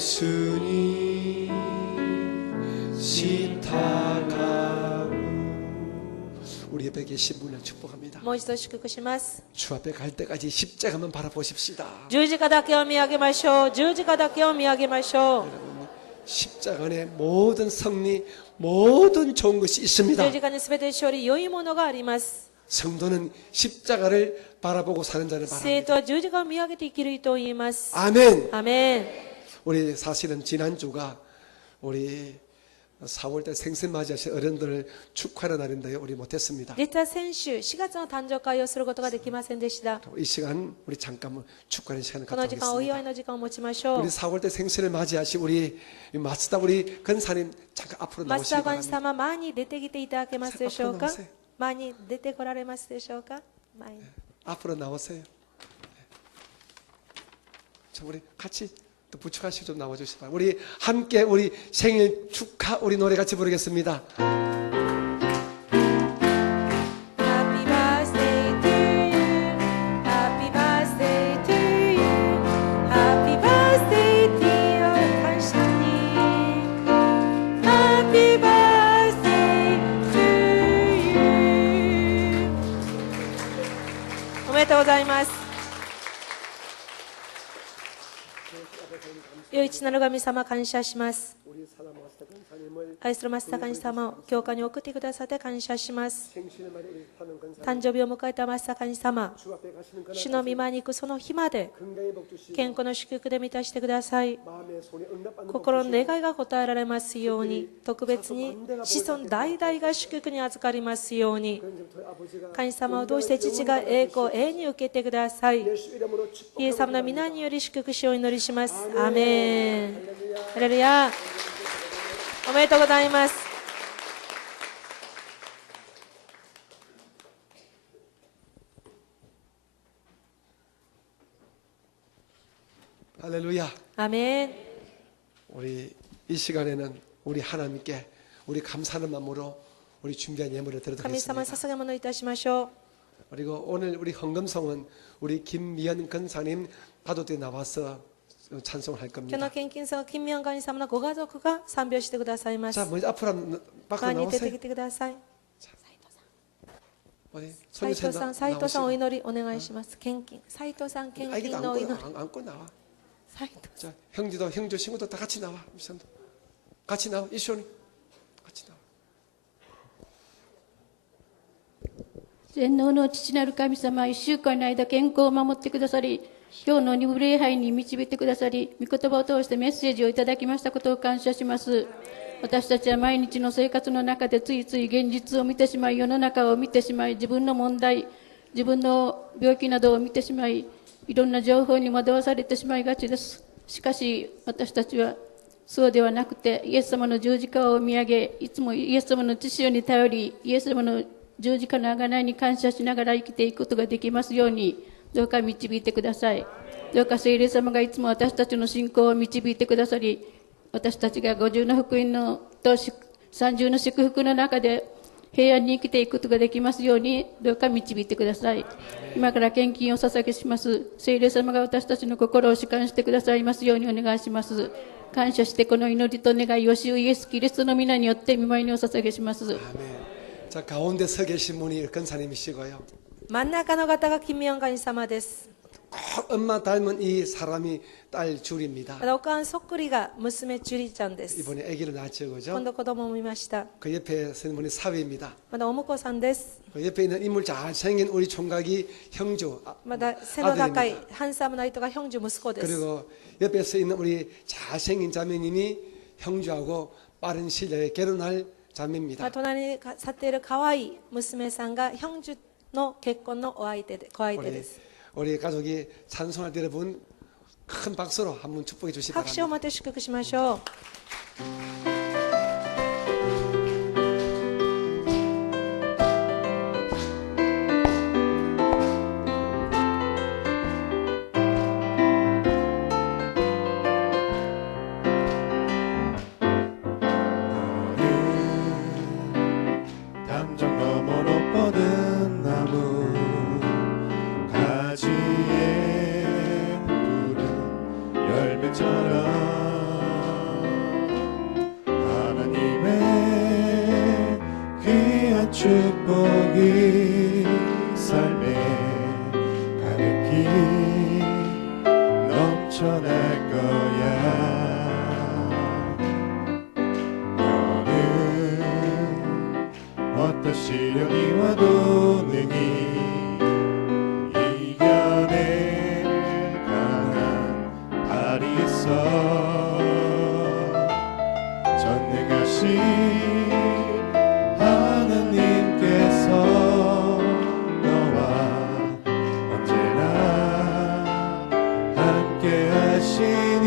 예수님 시타가우. 우리 옆에 계신 분을 축복합니다. もう一度祝福します。 주 앞에 갈 때까지 십자가만 바라보십시다. 十字架だけを見上げましょう。十字架だけを見上げましょう。 십자가 안에 모든 승리, 모든 좋은 것이 있습니다. 十字架にすべて勝利、良いものがあります。 성도는 십자가를 바라보고 사는 자를 生 바랍니다. 徒は十字架を見上げて生きると言います。 아멘. アメン。 우리 사실은 지난주가 우리 4월달 생신 맞이하신 어른들을 축하하는 날인데요. 우리 못했습니다. 実は先週4月の誕生会をすることができませんでした。 이 시간 우리 잠깐 축하하는 시간을 この時間お祝い 갖도록 の時間を持ちましょう。 우리 4월달 생신을 맞이하신 우리 마스다 우리 근사님 잠깐 앞으로 マスタ 나오시기 ーガン 바랍니다. 様、前に出てきていただけますでしょうか。 앞으로 나오세요. 前に出てこられますでしょうか。前に 앞으로 나오세요. 자, 우리 같이 또 부축하시고 좀 나와주시기 바랍니다. 우리 함께 우리 생일 축하 우리 노래 같이 부르겠습니다. Happy birthday to you. Happy birthday to you. Happy birthday dear 간사님. Happy birthday to you. おめでとうございます。良い父なる神様、感謝します。 우리 사랑 마스터 근사님을 愛するマスター神様を教会に送ってくださって感謝します。 생신을 맞이 우리 사는 근사 誕生日を迎えたマスター神様、 주 앞에 가시는 그날 主の御前に行くその日まで 건강의 복 주시고 健康の祝福で満たしてください。 마음의 손에 응답받는 복 心の 주시고 願いが応えられますように、特別に子孫代々が祝福に預かりますように、 그런 저희 아버지가 神様を通して父が栄光を永遠に受けてください。 예수 이름으로 イエス様 축복합니다. の皆により祝福しをお祈りします。アーメン。ハレルヤ。おめでとうございます。 할렐루야. アーメン。 우리 이 시간에는 우리 하나님께 우리 감사하는 마음으로 우리 준비한 예물을 神様 드려드리겠습니다. に捧げ物いたしましょう。 그리고 오늘 우리 헌금성은 우리 김미연 근사님 가족들이 나와서 찬송을 할 今日の 겁니다. 献金者は金明神様のご家族が賛美をしてくださいます。 자, 먼저 앞으로 밖으로 前に出て 나오세요. きてください。 어디? 斉 손님 藤さん、斉藤さんお祈りお願いします。献金、斉藤さん献 아기도 金のお祈り。 안고 나와. 斉藤 자, 형제도 형제 친구도 다 같이 나와. 미션도 같이 나와. 이쇼니 같이 나와. 全能の父なる神様、1週間の間健康を守ってくださり、今日の二部礼拝に導いてくださり、御言葉を通してメッセージをいただきましたことを感謝します。私たちは毎日の生活の中でついつい現実を見てしまい、世の中を見てしまい、自分の問題、自分の病気などを見てしまい、いろんな情報に惑わされてしまいがちです。しかし私たちはそうではなくて、イエス様の十字架を見上げ、いつもイエス様の知識に頼り、イエス様の十字架の贖いに感謝しながら生きていくことができますように、どうか導いてください。どうか聖霊様がいつも私たちの信仰を導いてくださり、私たちが50の福音のと30の祝福の中で平安に生きていくことができますように、どうか導いてください。今から献金を捧げします。聖霊様が私たちの心を主観してくださいますようにお願いします。感謝してこの祈りと願いを主イエスキリストの皆によって御前にお捧げします。 아멘. 자, 가운데 서 계신 분이 근사님이시고요. 真ん中の方が金明神様です。 꼭 엄마 닮은 이 사람이 딸 줄입니다. またおかんそっくりが娘ジュリちゃんです。 이번에 아기를 낳았죠, 今 그죠? 度子供を見ました。 그 옆에 서는 분이 사위입니다. まだお婿さんです。 그 옆에 있는 인물 잘생긴 우리 총각이 형주 まだ背の高い 아들입니다. ハンサムな人がヒョンジュ息子です。 그리고 옆에 서 있는 우리 잘생긴 자매님이 형주하고 빠른 시일 내에 결혼할 まあ 자매입니다. 隣に立っている可愛い娘さんがヒョンジュの結婚のお相手で子相手です。 우리 가족이 찬송할 때 여러분 큰 박수로 한번 축복해 주시기 拍手を 바랍니다. 持って祝福しましょう。 담장 너머 높거든 나무 가지에 푸른 열매처럼 시련이 와도 능히 이겨낼 강한 발이 있어 전능하신 하나님께서 너와 언제나 함께 하시니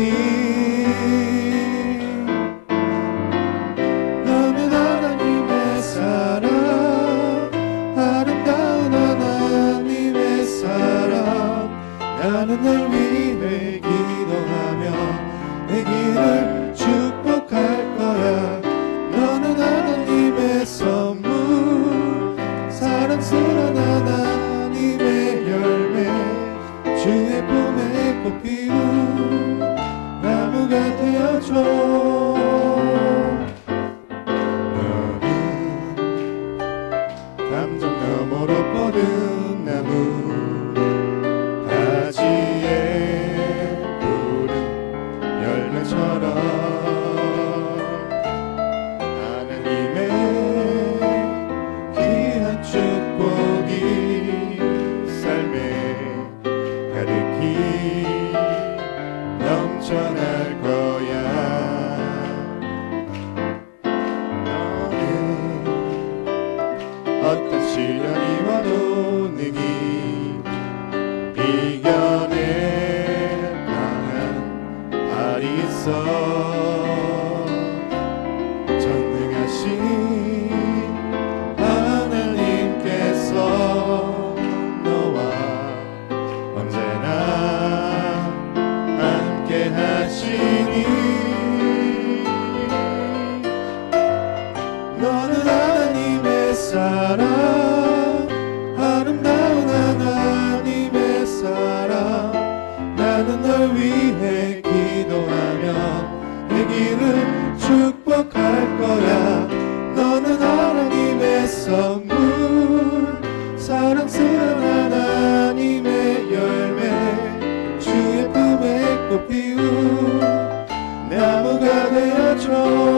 너는 하나님의 사랑 아름다운 하나님의 사랑 나는 널 위해 기도하며 내 길을 축복할 거야 너는 하나님의 선물 사랑스러운 하나님의 열매 주의 품에 꽃 피운 나무가 되어줘 너는 담장 너머로 뻗은 나무 가지에 푸른 열매처럼 하나님의 귀한 축복이 삶에 가득히 넘쳐날 거야 너는 어떤 시련이 와도 능히 이겨낼 강한 발이 있어 전능하신 하나님께서 너와 언제나 함께 하시니 너는 하나님의 사랑 아름다운 하나님의 사랑 나는 널 위해 기도하며 내 길을 축복할 거야 너는 하나님의 선물 사랑스러운 하나님의 열매 주의 품에 꽃 피운 나무가 되어줘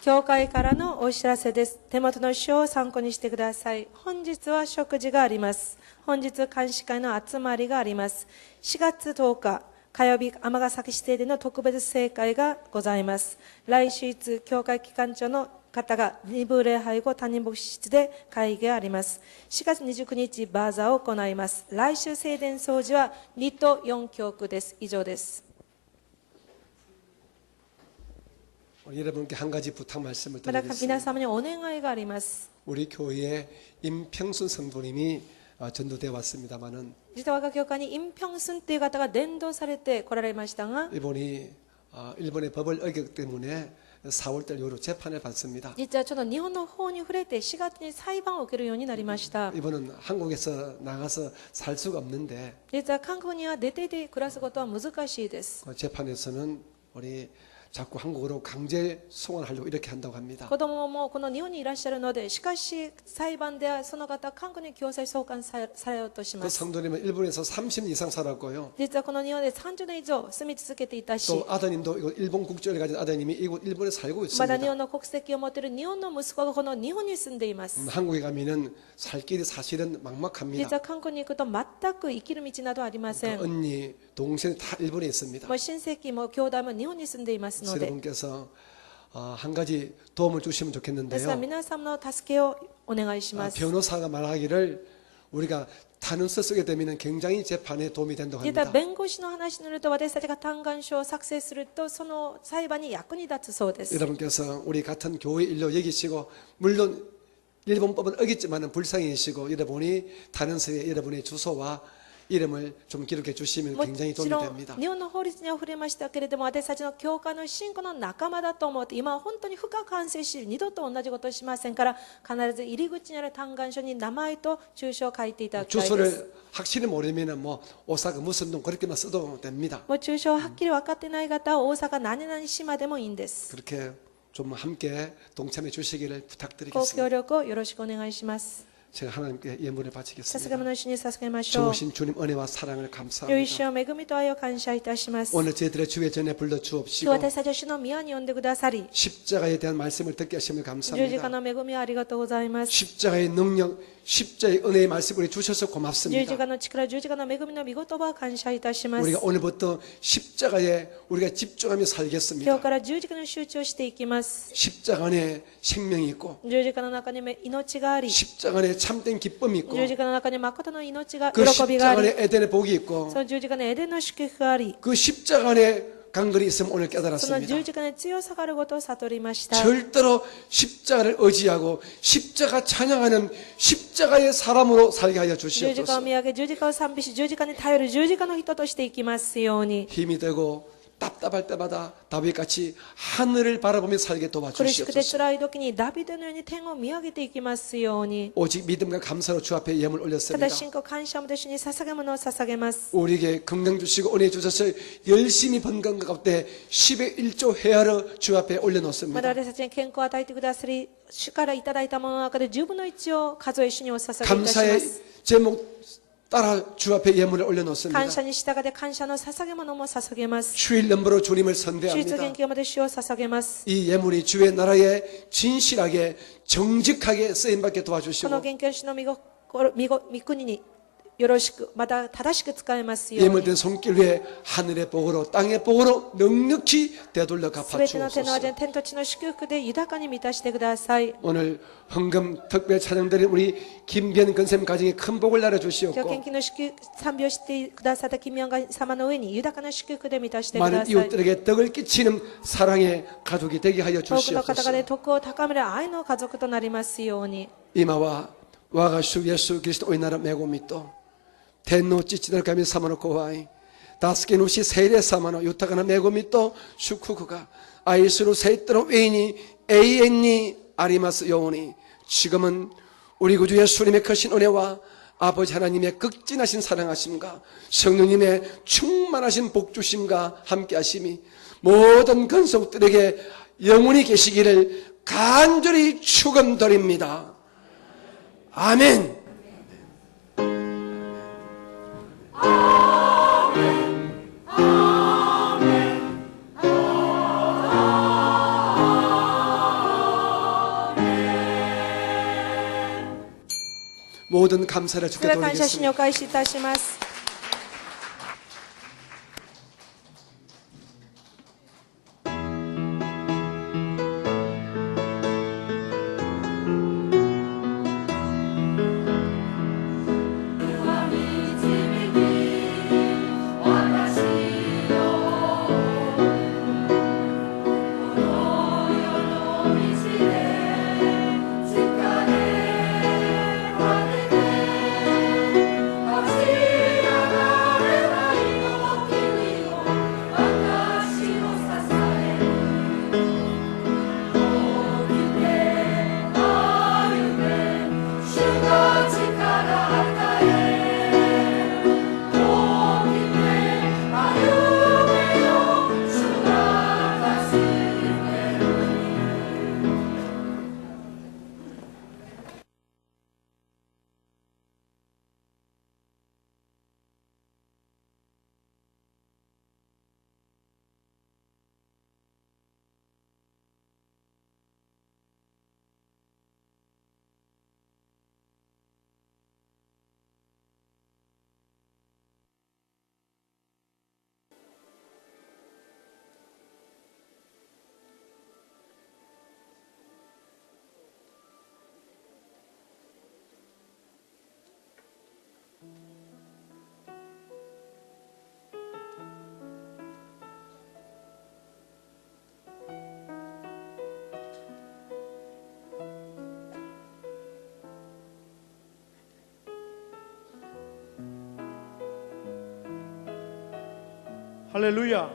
教会からのお知らせです。手元の書を参考にしてください。本日は食事があります。本日監視会の集まりがあります。4月10日火曜日、尼崎市政での特別聖会がございます。来週いつ教会機関長の方が2部礼拝後、他人牧師室で会議があります。4月29日、バーザーを行います。来週聖殿掃除は2と4教区です。以上です。 여러분께 한 가지 부탁 말씀을 また 드리겠습니다. 皆様にお願いがあります。 우리 교회에 임평순 성도님이 전도되어 왔습니다마는 実は我が教会にインピョンスンという方が伝道されて来られましたが、 이분이 일본의 법을 어겼기 때문에 4월달 이후로 재판을 받습니다. 実はちょっと日本の法に触れて4月に裁判を受けるようになりました。 이분은 한국에서 나가서 살 수가 없는데 実は韓国には出ていて暮らすことは難しいです。 재판에서는 우리 자꾸 한국으로 강제 송환하려고 이렇게 한다고 합니다. 子供もこの日本にいらっしゃるので、しかし裁判ではその方は韓国に強制送還されようとし 그 ます。 성도님은 일본에서 30년 이상 살았고요. 実はこの日本で30年以上住み続けていたし、 또 아드님도 이거 일본 국적을 가진 아드님이 이곳 일본에 살고 まだ日 있습니다. 本の国籍を持っている日本の息子がこの日本に住んでいます。 한국에 가면은 살 길이 사실은 막막합니다. 実は韓国に行くと全く生きる道などありません。 언니, 동생 다 일본에 있습니다. もう親戚も兄弟も日本に住んでいますので、 여러분께서 한 가지 도움을 주시면 ですが 좋겠는데요. 皆様の助けをお願いします。 변호사가 말하기를 우리가 단언서 쓰게 되면 굉장히 재판에 도움이 된다고 実は 합니다. 弁護士の話によると、私たちが嘆願書を作成するとその裁判に役に立つそうです。 여러분께서 우리 같은 교회 일로 여기시고 물론 일본법은 어겼지만은 불쌍히시고 여러분이 단언서에 여러분의 주소와 이름을 좀 기록해 주시면 も 굉장히 ち 도움이 ろん 됩니다. 日本の法律には触れましたけれども、私たちの教会の信仰の仲間だと思って、今は本当に深く反省し、二度と同じことをしませんから、必ず入り口にある嘆願書に名前と住所を書いていただきたいです。 주소를 확실히 모르면은 뭐 오사카 무슨 동 그렇게만 써도 됩니다. もう住所をはっきり分かってない方は大阪何々島でもいいんです。 그렇게 좀 함께 동참해 주시기를 ご協 부탁드리겠습니다. 力をよろしくお願いします。 제가 하나님께 예물을 바치겠습니다. 捧げ物を主に捧げましょう。 좋으신 주님 은혜와 사랑을 良い 감사합니다. 主を恵みと愛を感謝いたします。 오늘 저희들의 주의 전에 불러 今日 주옵시고 私たちを主の宮に呼んでくださり、 십자가에 대한 말씀을 듣게 하심을 十字架 감사합니다. の恵みをありがとうございます。 십자가의 능력, 십자가의 은혜의 말씀을 주셔서 十字 고맙습니다. 架の力、十字架の恵みの御言葉を感謝いたします。 우리가 오늘부터 십자가에 우리가 집중하며 今 살겠습니다. 日から十字架の集中をしていきます。 십자가 안에 생명이 있고 十字架の中に命があり、 십자가 안에 참된 기쁨이 있고 十字架の中に誠の命が、 그 喜びがあ 십자가 り、 안에 에덴의 복이 있고 その十字架のエデンの祝福があり、 그 십자가 안에 강건이 있으면 오늘 その 깨달았습니다. 十字架に強さがあることを悟りました。 절대로 십자가를 의지하고 십자가 찬양하는 십자가의 사람으로 살게 하여 十字架を 주시옵소서. 見上げ、十字架を賛美し、十字架に頼る十字架の人としていきますように。 힘이 되고 답답할 때마다 다윗같이 하늘을 바라보며 살게 苦しくて 도와주시옵소서. 辛い時にダビデのように天を見上げていきますように。 오직 믿음과 감사로 주 앞에 예물 た 올렸습니다. だ信仰感謝もと主に捧げ物を捧げます。 우리에게 건강 주시고 은혜 주셔서 열심히 번 건강 가운데 10의 1조 헤아려 주 앞에 まだ 올려놓습니다. 私たちに健康を与えてくださり、主からいただいたものの中で10分の1を数え主にお捧げいたしま 감사의 す。 제목 따라 주 앞에 예물을 올려놓습니다. 感謝に従って感謝の捧げ物も捧げます。 주일 넘버로 주님을 主出 선대합니다. 元気まで主を捧げます。 이 예물이 주의 나라에 진실하게 정직하게 쓰임받게 この 도와주시고 元気の主の御国によろしく、また正しく使えますように。 예물된 손길 위에 하늘의 복으로 땅의 복으로 넉넉히 되돌려 すべての手の 갚아주옵소서. 味、天と地の祝福で豊かに満たしてください。 오늘 헌금 특별 찬양드린 우리 김변 건쌤 가정에 큰 복을 今日 날아주시옵고 献金の祝福賛美をしてくださった金明様の上に豊かな祝福で満たしてくだ 많은 さい。 이웃들에게 떡을 끼치는 사랑의 가족이 되게 하여 多くの方 주시옵소서. 々で徳を高める愛の家族となりますように。 이마와 와가 주 예수 그리스도 오이나라 메고 믿도 텐노 찌찌들 가미 사마노 고아이 다스케 누시 세례 사마노 유타가나 메고 믿도 슈쿠쿠가 아이스루 세이트로 웨이니 에이엔니 아리마스 여오니 지금은 우리 구주 예수님의 크신 은혜와 아버지 하나님의 극진하신 사랑하심과 성령님의 충만하신 복주심과 함께하심이 모든 건속들에게 영원히 계시기를 간절히 축원드립니다. 아멘. 모든 감사를 そ 주께 れでは感謝主に 돌리겠습니다. お返しいたします。 할렐루야.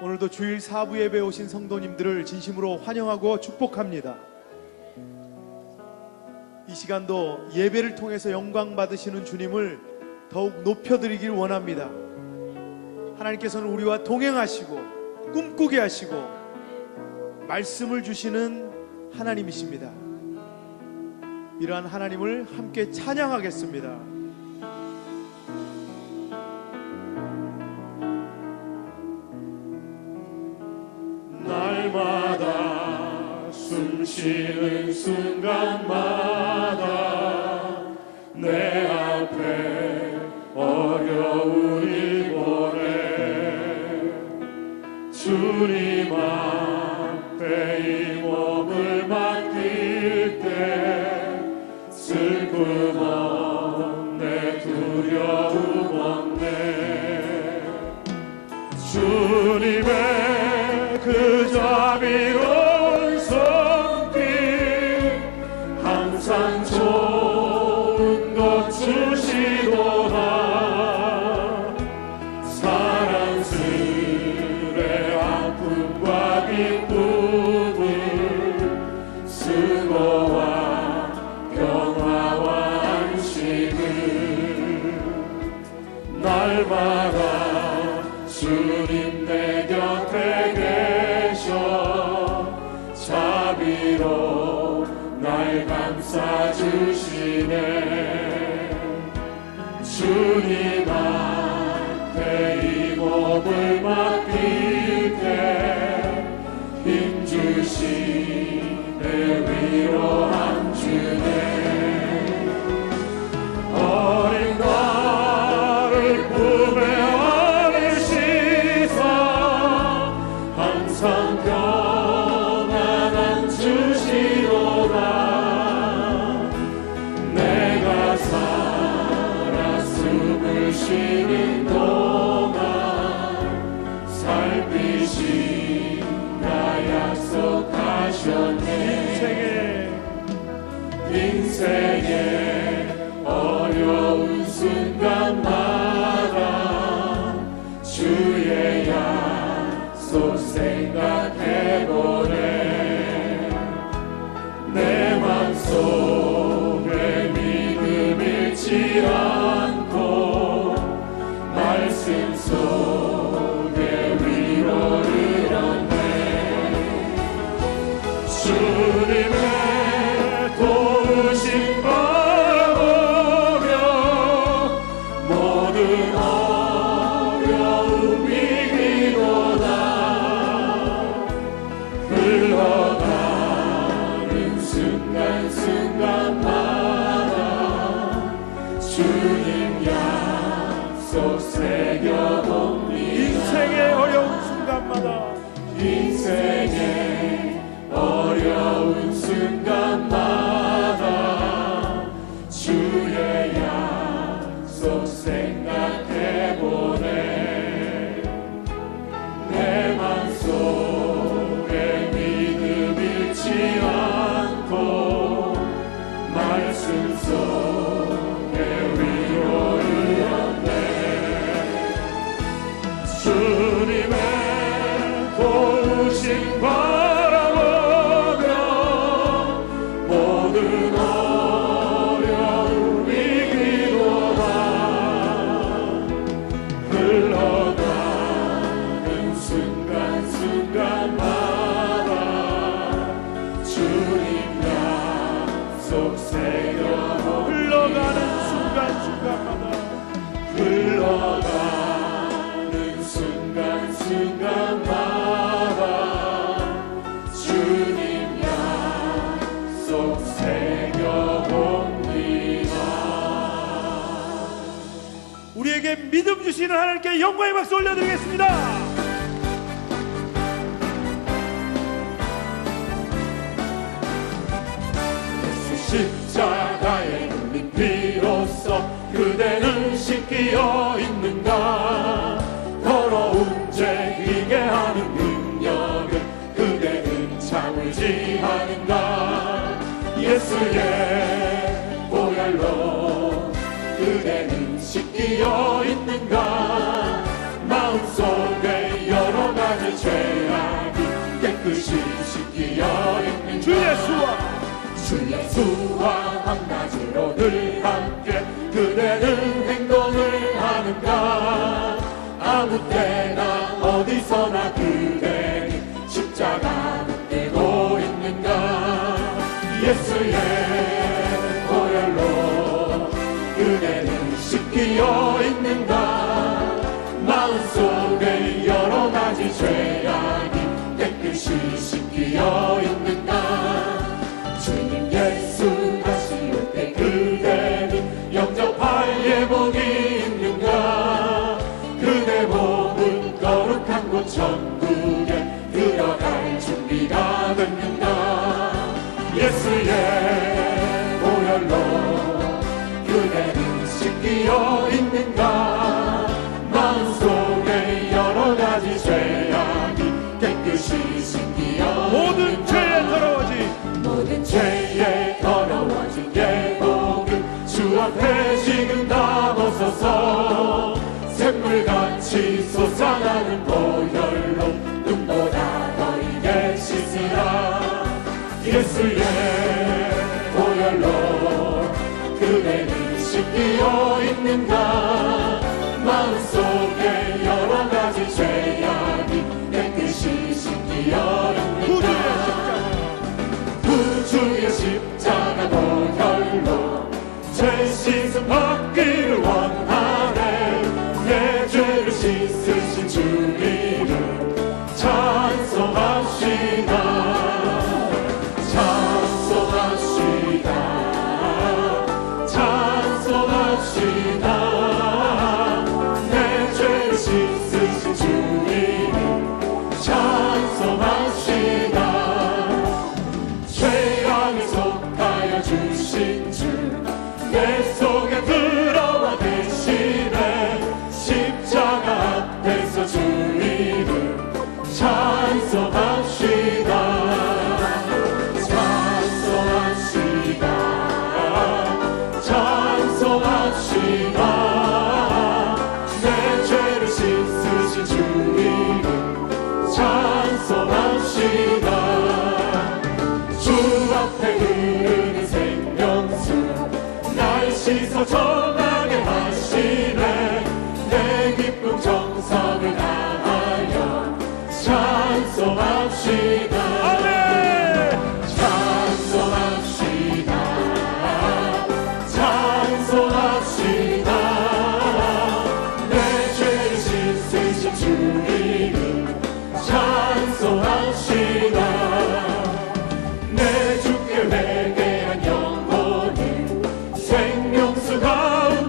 오늘도 주일 사부 예배에 오신 성도님들을 진심으로 환영하고 축복합니다. 이 시간도 예배를 통해서 영광 받으시는 주님을 더욱 높여드리길 원합니다. 하나님께서는 우리와 동행하시고 꿈꾸게 하시고 말씀을 주시는 하나님이십니다. 이러한 하나님을 함께 찬양하겠습니다. 날마다 숨쉬는 순간마다 내 앞에 어려운 일 보내 주님 앞에 이 몸을 맡길 때 슬픔 없네 두려움 없네 주님의 그 자비로운 손길 항상 좋은 것 주시도다 사랑스레 아픔과 기쁨을 수고와 평화와 안식을 날마다 주님 내 곁에 계셔 자비로 날 감싸주시네 주님 앞에 이 몸을 맡길 때 힘주시네 위로함 주네 어린 나를 품에 안으시사 항상 평안함 주시도다 내가 살아 숨을 쉬는 동안 살피신다 약속하셨네 인생의 어려운 순간마다 주의 약속 생각해보네 내 맘속에 믿음 잃지 않고 말씀 속에 위로를 얻네 주님의 도우심 바라보며 모든 어려움 이기도다 흘러가는 순간순간마다 주님 약속 새겨봅니다 인생의 어려운 순간마다 인생의 어려운 순간마다 주의 약속 생각해보네 내 맘속에 믿음 잃지 않고 말씀 속에 위로를 얻네 주님의 도우심 바라보며 모든 어려움 이기도다 흘러가는 순간순간마다 주님 약속 새겨보니 흘러가는 순간순간마다 흘러가는 순간순간마다 주님 약속 새겨봅니다 우리에게 믿음 주시는 하나님께 영광의 박수 올려드리겠습니다. 예수 십자가의 흘린 피로써 그대는 씻기어 있는가 더러운 죄 이게 하는 능력은 그대는 참을지 하는가 예수의 보혈로 그대는 씻기어 있는가 마음속에 여러 가지 죄악이 깨끗이 씻기어 있는가 주 예수와 주 예수와 한 가지로 늘 함께 그대는 행동을 하는가 아무 때나 어디서나 그대는 십자가 붙들고 있는가 예수의 비어 있는가 주님 예수 다시 올 때 그대는 영접할 예복이 있는가 그대 몸은 거룩한 곳 천국에 들어갈 준비가 됐는가 예수의 보혈로 그대는 씻기어 있는가 마음속에 여러 가지 죄악이 깨끗이 씻기어 모든 죄에 더러워진 모든 죄에 더러워진 예복은 주 앞에 지금 다 벗어서 샘물같이 솟아나는 보혈로 눈보다 더 이게 씻으라 예수의 보혈로 그대는 씻기어 있는가 마음속에 여러 가지 죄악이 깨끗이 씻기어 있는가 구주의 십자가 보혈로 죄 씻음 받기를 원하네 내 죄를 씻으신 주 이름 찬송합시다 찬송합시다 찬송합시다 내 죄를 씻으신 주 이름 찬송합시다 죄악에 속하여 주신 주 내 속에 들어와 대신에 십자가 앞에서 주 이름 찬송합시다 찬송합시다 찬송합시다 내 죄를 씻으신 주 이름 찬송합시다 주 앞에 흐르는 생명수 날 씻어 정하게 하시네 내 기쁨 정성을 다하여 찬송합시다 찬송합시다 찬송합시다 내 죄를 씻으신 주 이름 찬송합시다 내 주께 회개한 영혼은 생명수 가운데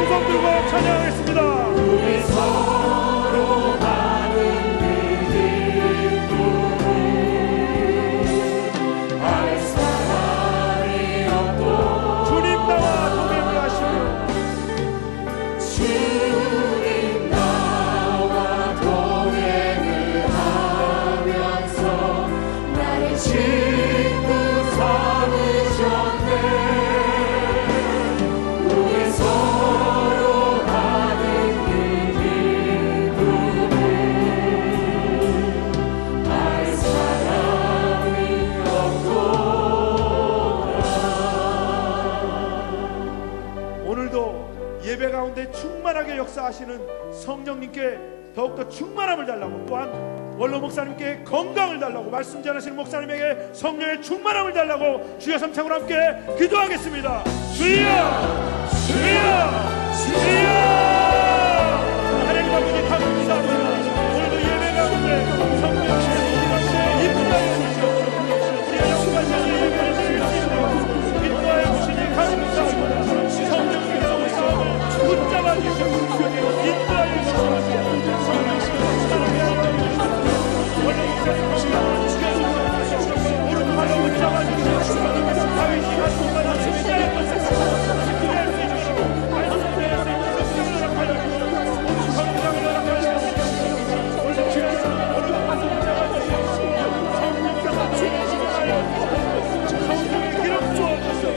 두 손 들고 찬양하겠습니다. 우리 서로 가는 길 기쁨을 알 사람이 없고 주님 나와 동행을 하시며 주님 나와 동행을 하면서 나를 짓고 삼으셨네. 우리 서로 가는 길 기쁨을 알 사람이 없도다. 오늘도 예배 가운데 충만하게 역사하시는 성령님께 더욱더 충만함을 달라고, 또한 원로 목사님께 건강을 달라고, 말씀 전하시는 목사님에게 성령의 충만함을 달라고 주여 삼창으로 함께 기도하겠습니다. 주여 주여 주여. 하나님 아버지 감사합니다. 오늘도 예배 가운데 성령님의 인도하여 주시옵소서. 주여 영광하신 예배를 드릴 수 있도록 인도하여 주시니 감사합니다. 성령님께서 우리 마음을 붙잡아 주시옵소서. 인도하여 주시옵소서. 성령님께서 사랑하여 주시옵소서. 원래 목사님 건강을 주시옵소서. 오른팔로 붙잡아 주시옵소서. 다윗이 한 손가락 십자가에 떴습니다. 기도할 수 있도록 말씀드릴 수 있도록 허락하여 주시옵소서. 건강을 허락하여 주시옵소서. 오늘 주여 오른팔로 붙잡아 주시옵소서. 성령께서 충만하여 주시옵소서. 성령의 기름 부어주시옵소서.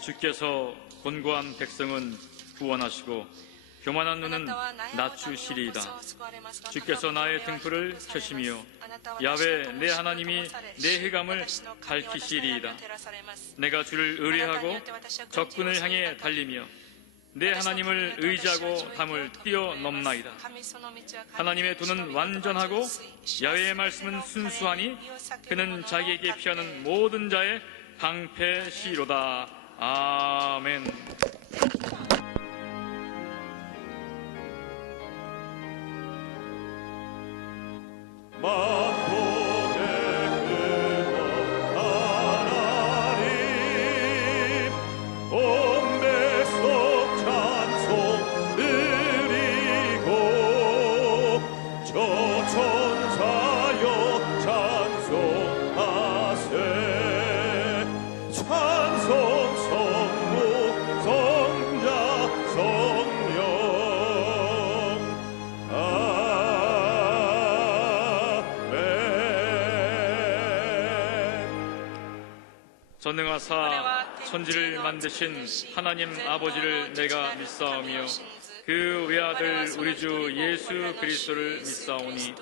주께서 곤고한 백성은 구원하시고 교만한 눈은 낮추시리이다. 주께서 나의 등불을 켜시며 야훼 내 하나님이 내 흑암을 밝히시리이다. 내가 주를 의뢰하고 적군을 향해 달리며 내 하나님을 의지하고 담을 뛰어넘나이다. 하나님의 도는 완전하고 야훼의 말씀은 순수하니 그는 자기에게 피하는 모든 자의 방패시로다. 아멘. 전능하사 천지를 만드신 하나님 아버지를 내가 믿사오며 그 외아들 우리 주 예수 그리스도를 믿사오니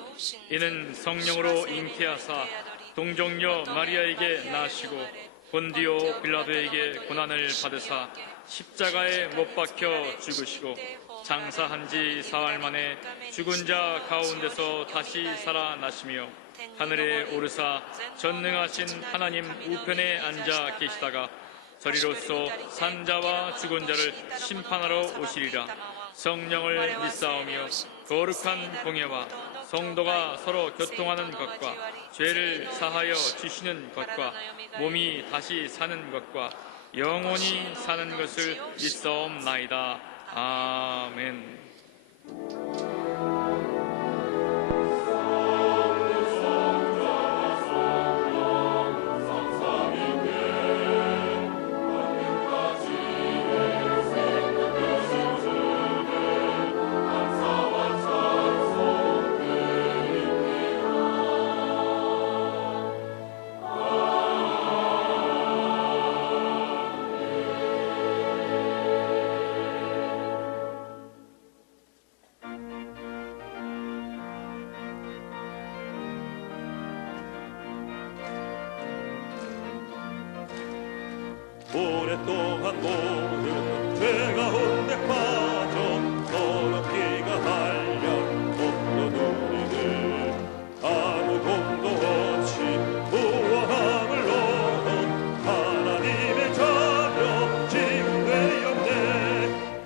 이는 성령으로 잉태하사 동정녀 마리아에게 나시고 본디오 빌라도에게 고난을 받으사 십자가에 못 박혀 죽으시고 장사한 지 사흘 만에 죽은 자 가운데서 다시 살아나시며 하늘에 오르사 전능하신 하나님 우편에 앉아 계시다가 저리로서 산자와 죽은 자를 심판하러 오시리라. 성령을 믿사오며 거룩한 공예와 성도가 서로 교통하는 것과 죄를 사하여 주시는 것과 몸이 다시 사는 것과 영원히 사는 것을 믿사옵나이다. 아멘. 오랫동안 모든 죄 가운데 빠져 더럽기가 한량 없던 우리를 아무 공도 없이 무함을 얻은 하나님의 자녀 지금 되었네.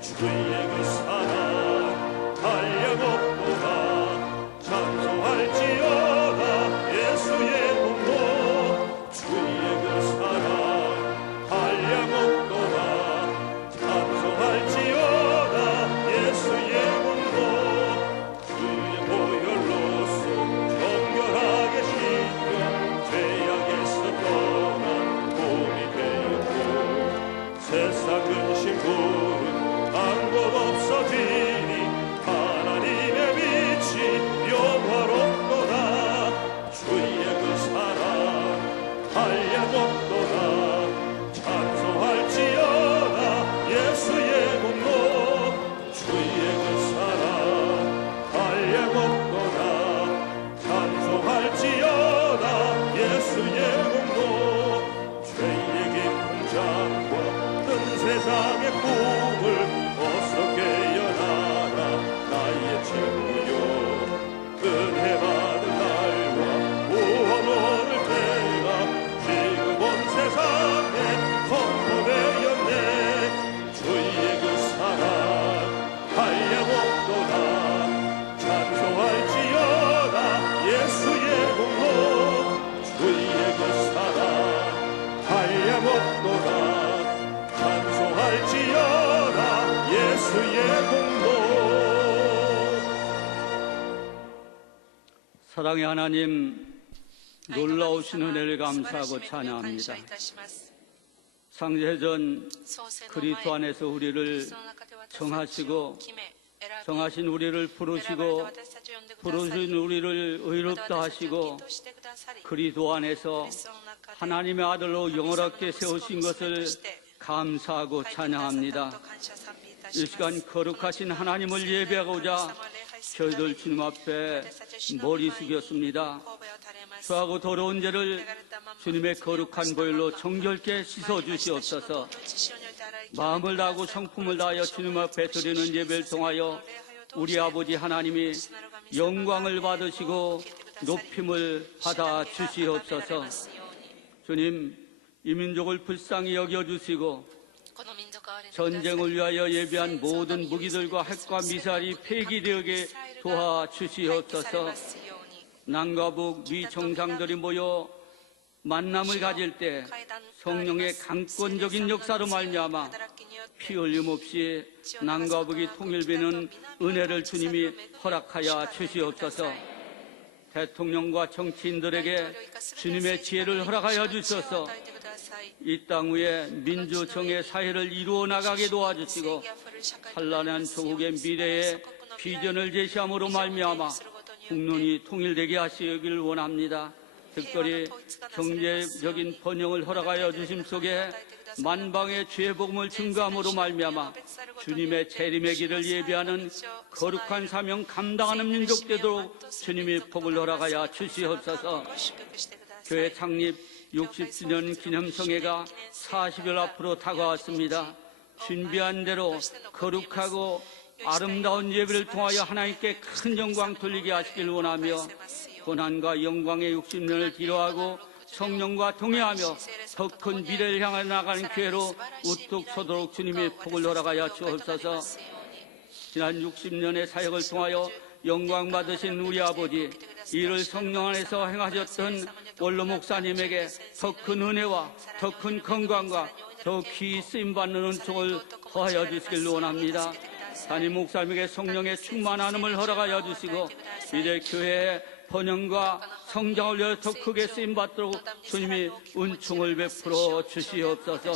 주의 그 사랑 한량없도다. 찬송할지어다 예수의 공로. 주의 그 사랑 세상은 신분은 아무것 없어지니 하나님의 빛이 영화롭도다. 주의 그 사랑 한량없도다. 찬송할지어다 예수의 공로. 주의 그 사랑 한량없도다. 찬송할지어다 예수의 공로. 죄의 깊은 잠과 세상의 꿈을 어서 깨어나라 나의 친구여. 은혜 받은 날과 구원을 내가 지금 온 세상에 선포되었네. 주의 그 사랑 한량없도다. 찬송할지어다 예수의 공로. 주의 그 사랑 한량없도다. 찬송할지어다 예수의 공로. 사랑의 하나님, 놀라우신 은혜를 감사하고 찬양합니다. 상제전 그리스도 안에서 우리를 정하시고 정하신 우리를 부르시고 부르신 우리를 의롭다 하시고 그리스도 안에서 하나님의 아들로 영원하게 세우신 것을 감사하고 찬양합니다. 이 시간 거룩하신 하나님을 예배하고자 저희들 주님 앞에 머리 숙였습니다. 수하고 더러운 죄를 주님의 거룩한 보혈로 정결케 씻어주시옵소서. 마음을 다하고 성품을 다하여 주님 앞에 드리는 예배를 통하여 우리 아버지 하나님이 영광을 받으시고 높임을 받아 주시옵소서. 주님, 이 민족을 불쌍히 여겨주시고 전쟁을 위하여 예비한 모든 무기들과 핵과 미사일이 폐기되게 도와주시옵소서. 남과 북 미 정상들이 모여 만남을 가질 때 성령의 강권적인 역사로 말미암아 피 흘림 없이 남과 북이 통일되는 은혜를 주님이 허락하여 주시옵소서. 대통령과 정치인들에게 주님의 지혜를 허락하여 주셔서 이 땅 위에 민주정의 사회를 이루어 나가게 도와주시고 찬란한 조국의 미래에 비전을 제시함으로 말미암아 국론이 통일되게 하시길 원합니다. 특별히 경제적인 번영을 허락하여 주심 속에 만방의 죄의 복음을 증거함으로 말미암아 주님의 재림의 길을 예비하는 거룩한 사명 감당하는 민족 되도록 주님이 복을 허락하여 주시옵소서. 교회 창립 60주년 기념성회가 40일 앞으로 다가왔습니다. 준비한 대로 거룩하고 아름다운 예배를 통하여 하나님께 큰 영광 돌리게 하시길 원하며 고난과 영광의 60년을 기로하고 성령과 동행하며 더 큰 미래를 향해 나가는 교회로 우뚝 서도록 주님이 복을 허락하여 주옵소서. 지난 60년의 사역을 통하여 영광 받으신 우리 아버지, 이를 성령 안에서 행하셨던 원로 목사님에게 더 큰 은혜와 더 큰 건강과 더 귀히 쓰임받는 은총을 더하여 주시길 원합니다. 담임 목사님에게 성령의 충만함을 허락하여 주시고 미래 교회의 번영과 성장을 위하여 더 크게 쓰임받도록 주님이 은총을 베풀어 주시옵소서.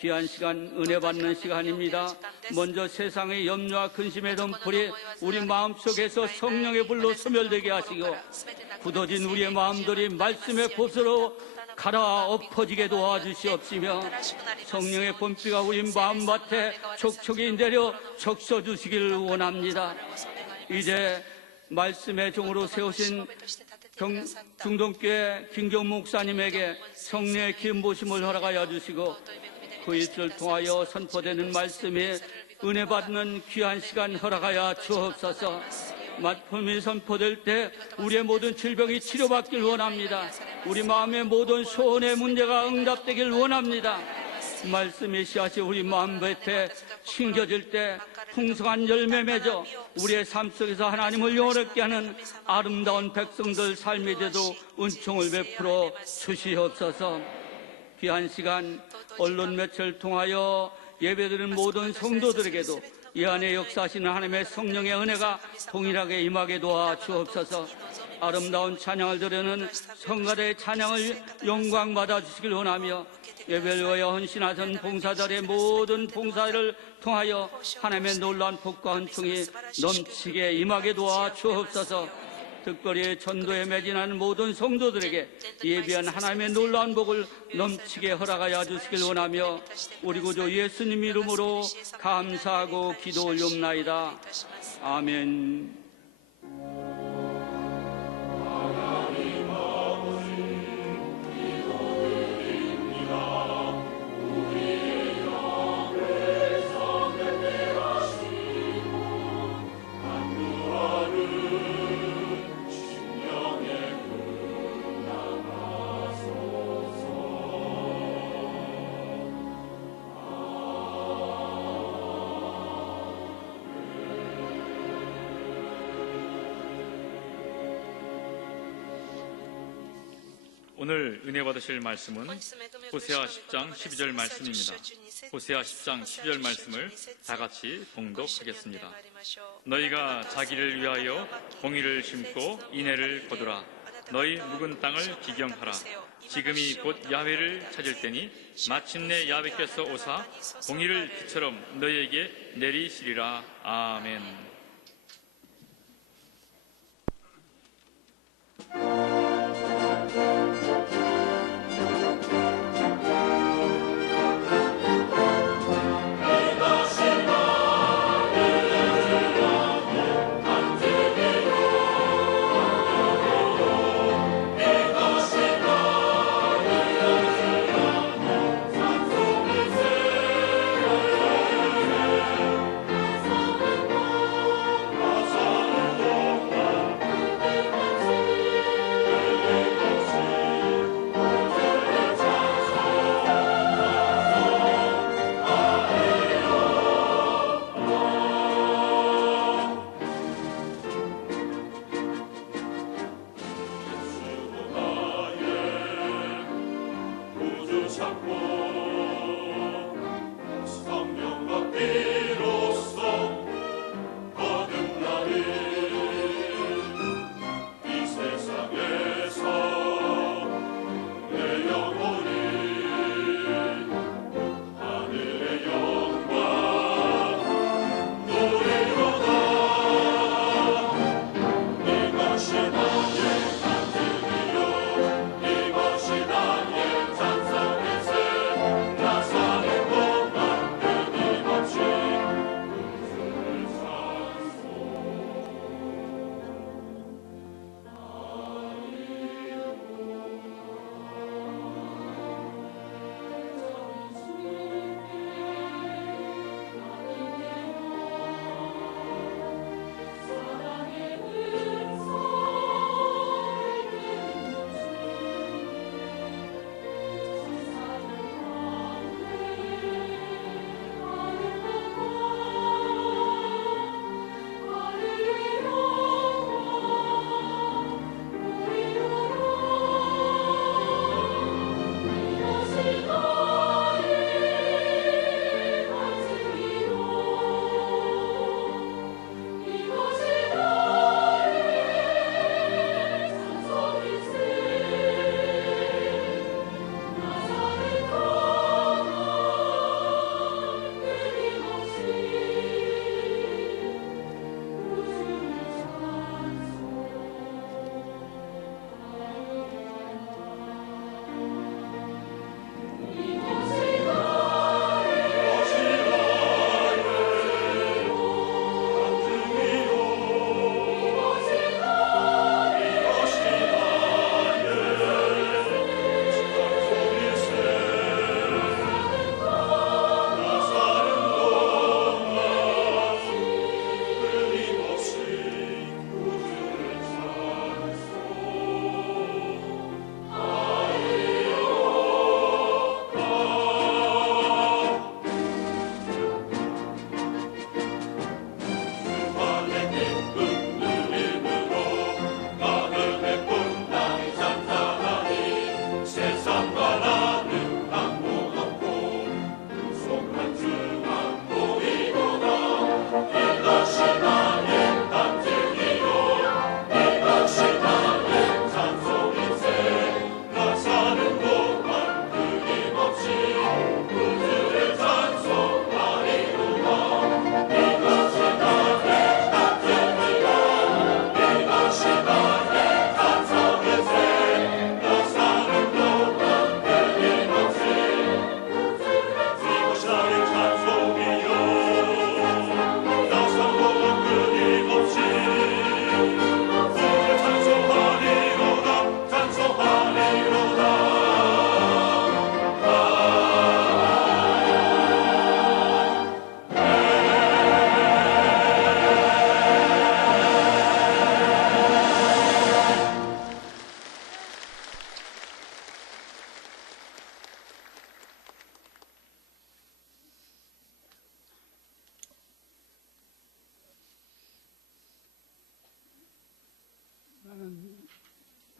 귀한 시간, 은혜 받는 시간입니다. 먼저 세상의 염려와 근심의 덤불이 우리 마음속에서 성령의 불로 소멸되게 하시고 굳어진 우리의 마음들이 말씀의 봇으로 갈아 엎어지게 도와주시옵시며 성령의 본비가 우리 마음밭에 촉촉이 내려 적셔주시기를 원합니다. 이제 말씀의 종으로 세우신 중동교회 김경 목사님에게 성령의 기름부으심을 허락하여 주시고 그 일을 통하여 선포되는 말씀에 은혜 받는 귀한 시간 허락하여 주옵소서. 말씀이 선포될 때 우리의 모든 질병이 치료받길 원합니다. 우리 마음의 모든 소원의 문제가 응답되길 원합니다. 말씀의 씨앗이 우리 마음밭에 심겨질 때 풍성한 열매 맺어 우리의 삶 속에서 하나님을 영원하게 하는 아름다운 백성들 삶이 되도록 은총을 베풀어 주시옵소서. 귀한 시간 언론 매체를 통하여 예배드리는 모든 성도들에게도 이 안에 역사하시는 하나님의 성령의 은혜가 동일하게 임하게 도와 주옵소서. 아름다운 찬양을 드리는 성가대의 찬양을 영광받아 주시길 원하며 예배를 위하여 헌신하신 봉사자의 모든 봉사를 통하여 하나님의 놀라운 복과 은총이 넘치게 임하게 도와 주옵소서. 특별히 전도에 매진하는 모든 성도들에게 예비한 하나님의 놀라운 복을 넘치게 허락하여 주시길 원하며 우리 구주 예수님 이름으로 감사하고 기도 올리옵나이다. 아멘. 오늘 은혜 받으실 말씀은 호세아 10장 12절 말씀입니다. 호세아 10장 12절 말씀을 다 같이 봉독하겠습니다. 너희가 자기를 위하여 공의를 심고 인애를 거두라. 너희 묵은 땅을 기경하라. 지금이 곧 야훼를 찾을 때니 마침내 야훼께서 오사 공의를 비처럼 너희에게 내리시리라. 아멘.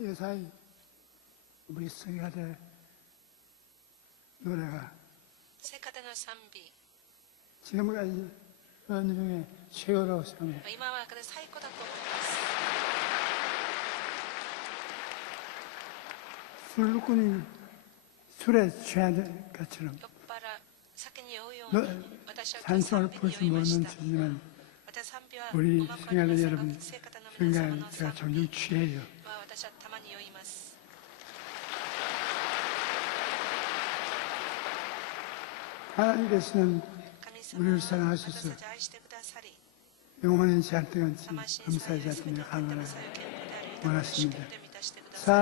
예사이 우리 성가대 노래가 聖歌での賛美 지금까지 연 중에 최고라고 생각합니다. 今までで最高だと思います 술꾼이 술에 취한 것처럼 酔っ払酒に酔うように私は今日 찬송을 賛美に 볼지 酔いま 모르는 した 저지만 私賛美は 우리 うまくありま 생활의 せん 여러분 が聖歌の皆様 생각에 の 제가 賛 종종 美 취해요. は私はたまに酔います 하나님께서는 神様 우리를 は 사랑하셔서 私たちを愛してくださり 영원히 잘때같이 魂 감사의 さえ全て 자신을 を与えて 하노라 くださる健康である豊かな主権で満たしてください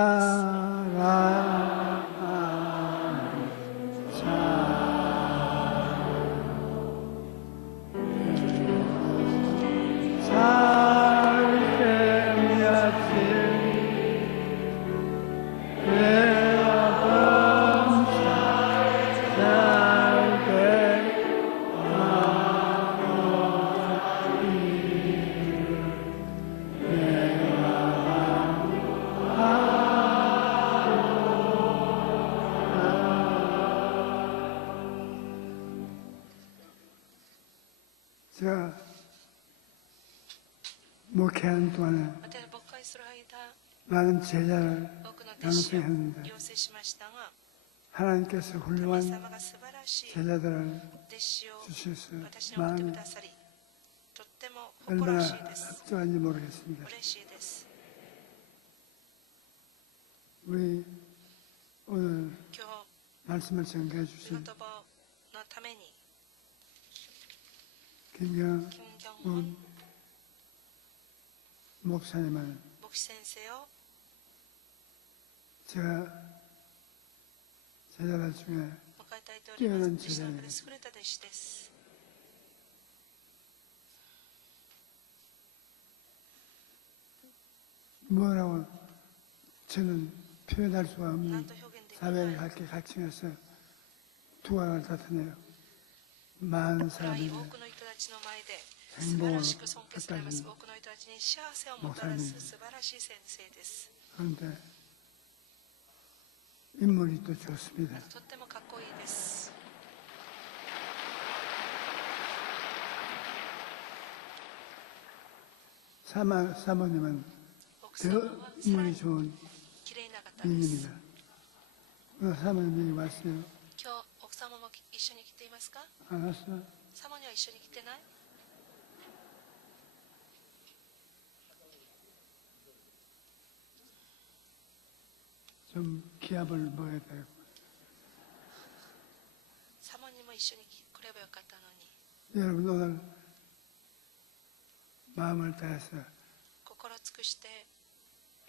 제가 목회하는 동안에 私は牧会する間 많은 제자를 多くの弟子を 양성했는데 養成しましたが 하나님께서 神 훌륭한 様が素晴らしい 제자들을 弟子を 주셔서 私に送ってく 마음이 ださりとっても誇 얼마나 らしいです 합조한지 모르겠습니다. 嬉しいです 우리 오늘 今日 말씀을 전개해 御言 주신 葉のために 김경 金正恩 목사님은 牧師先生を 제가 제자들 중에 迎えたいております 뛰어난 弟子の中で 제자입니다. 優れた弟子です 뭐라고 저는 표현할 수가 何 없는 と表現でき 사회를 ない 각기 각층해서 두각을 나타내요. 많은 多く 사람들이 の人たちの前で 행복을 素晴らしく尊敬されます 갖다 多くの人たちに幸せをもたらす素晴らしい先生です 그런데 인물이 또 좋습니다. とってもかっこいいです 사모님은 奥様は 더 さら 인물이 に 좋은 綺麗な方です 인입니다. 오늘 사모님이 왔어요. 今日奥様も一緒に来ていますか 안 왔어? サモには一緒に来てない 좀 기합을 먹어야 되고 サモにも一緒に来ればよかったのに 여러분 오늘 마음을 다해서 心尽くして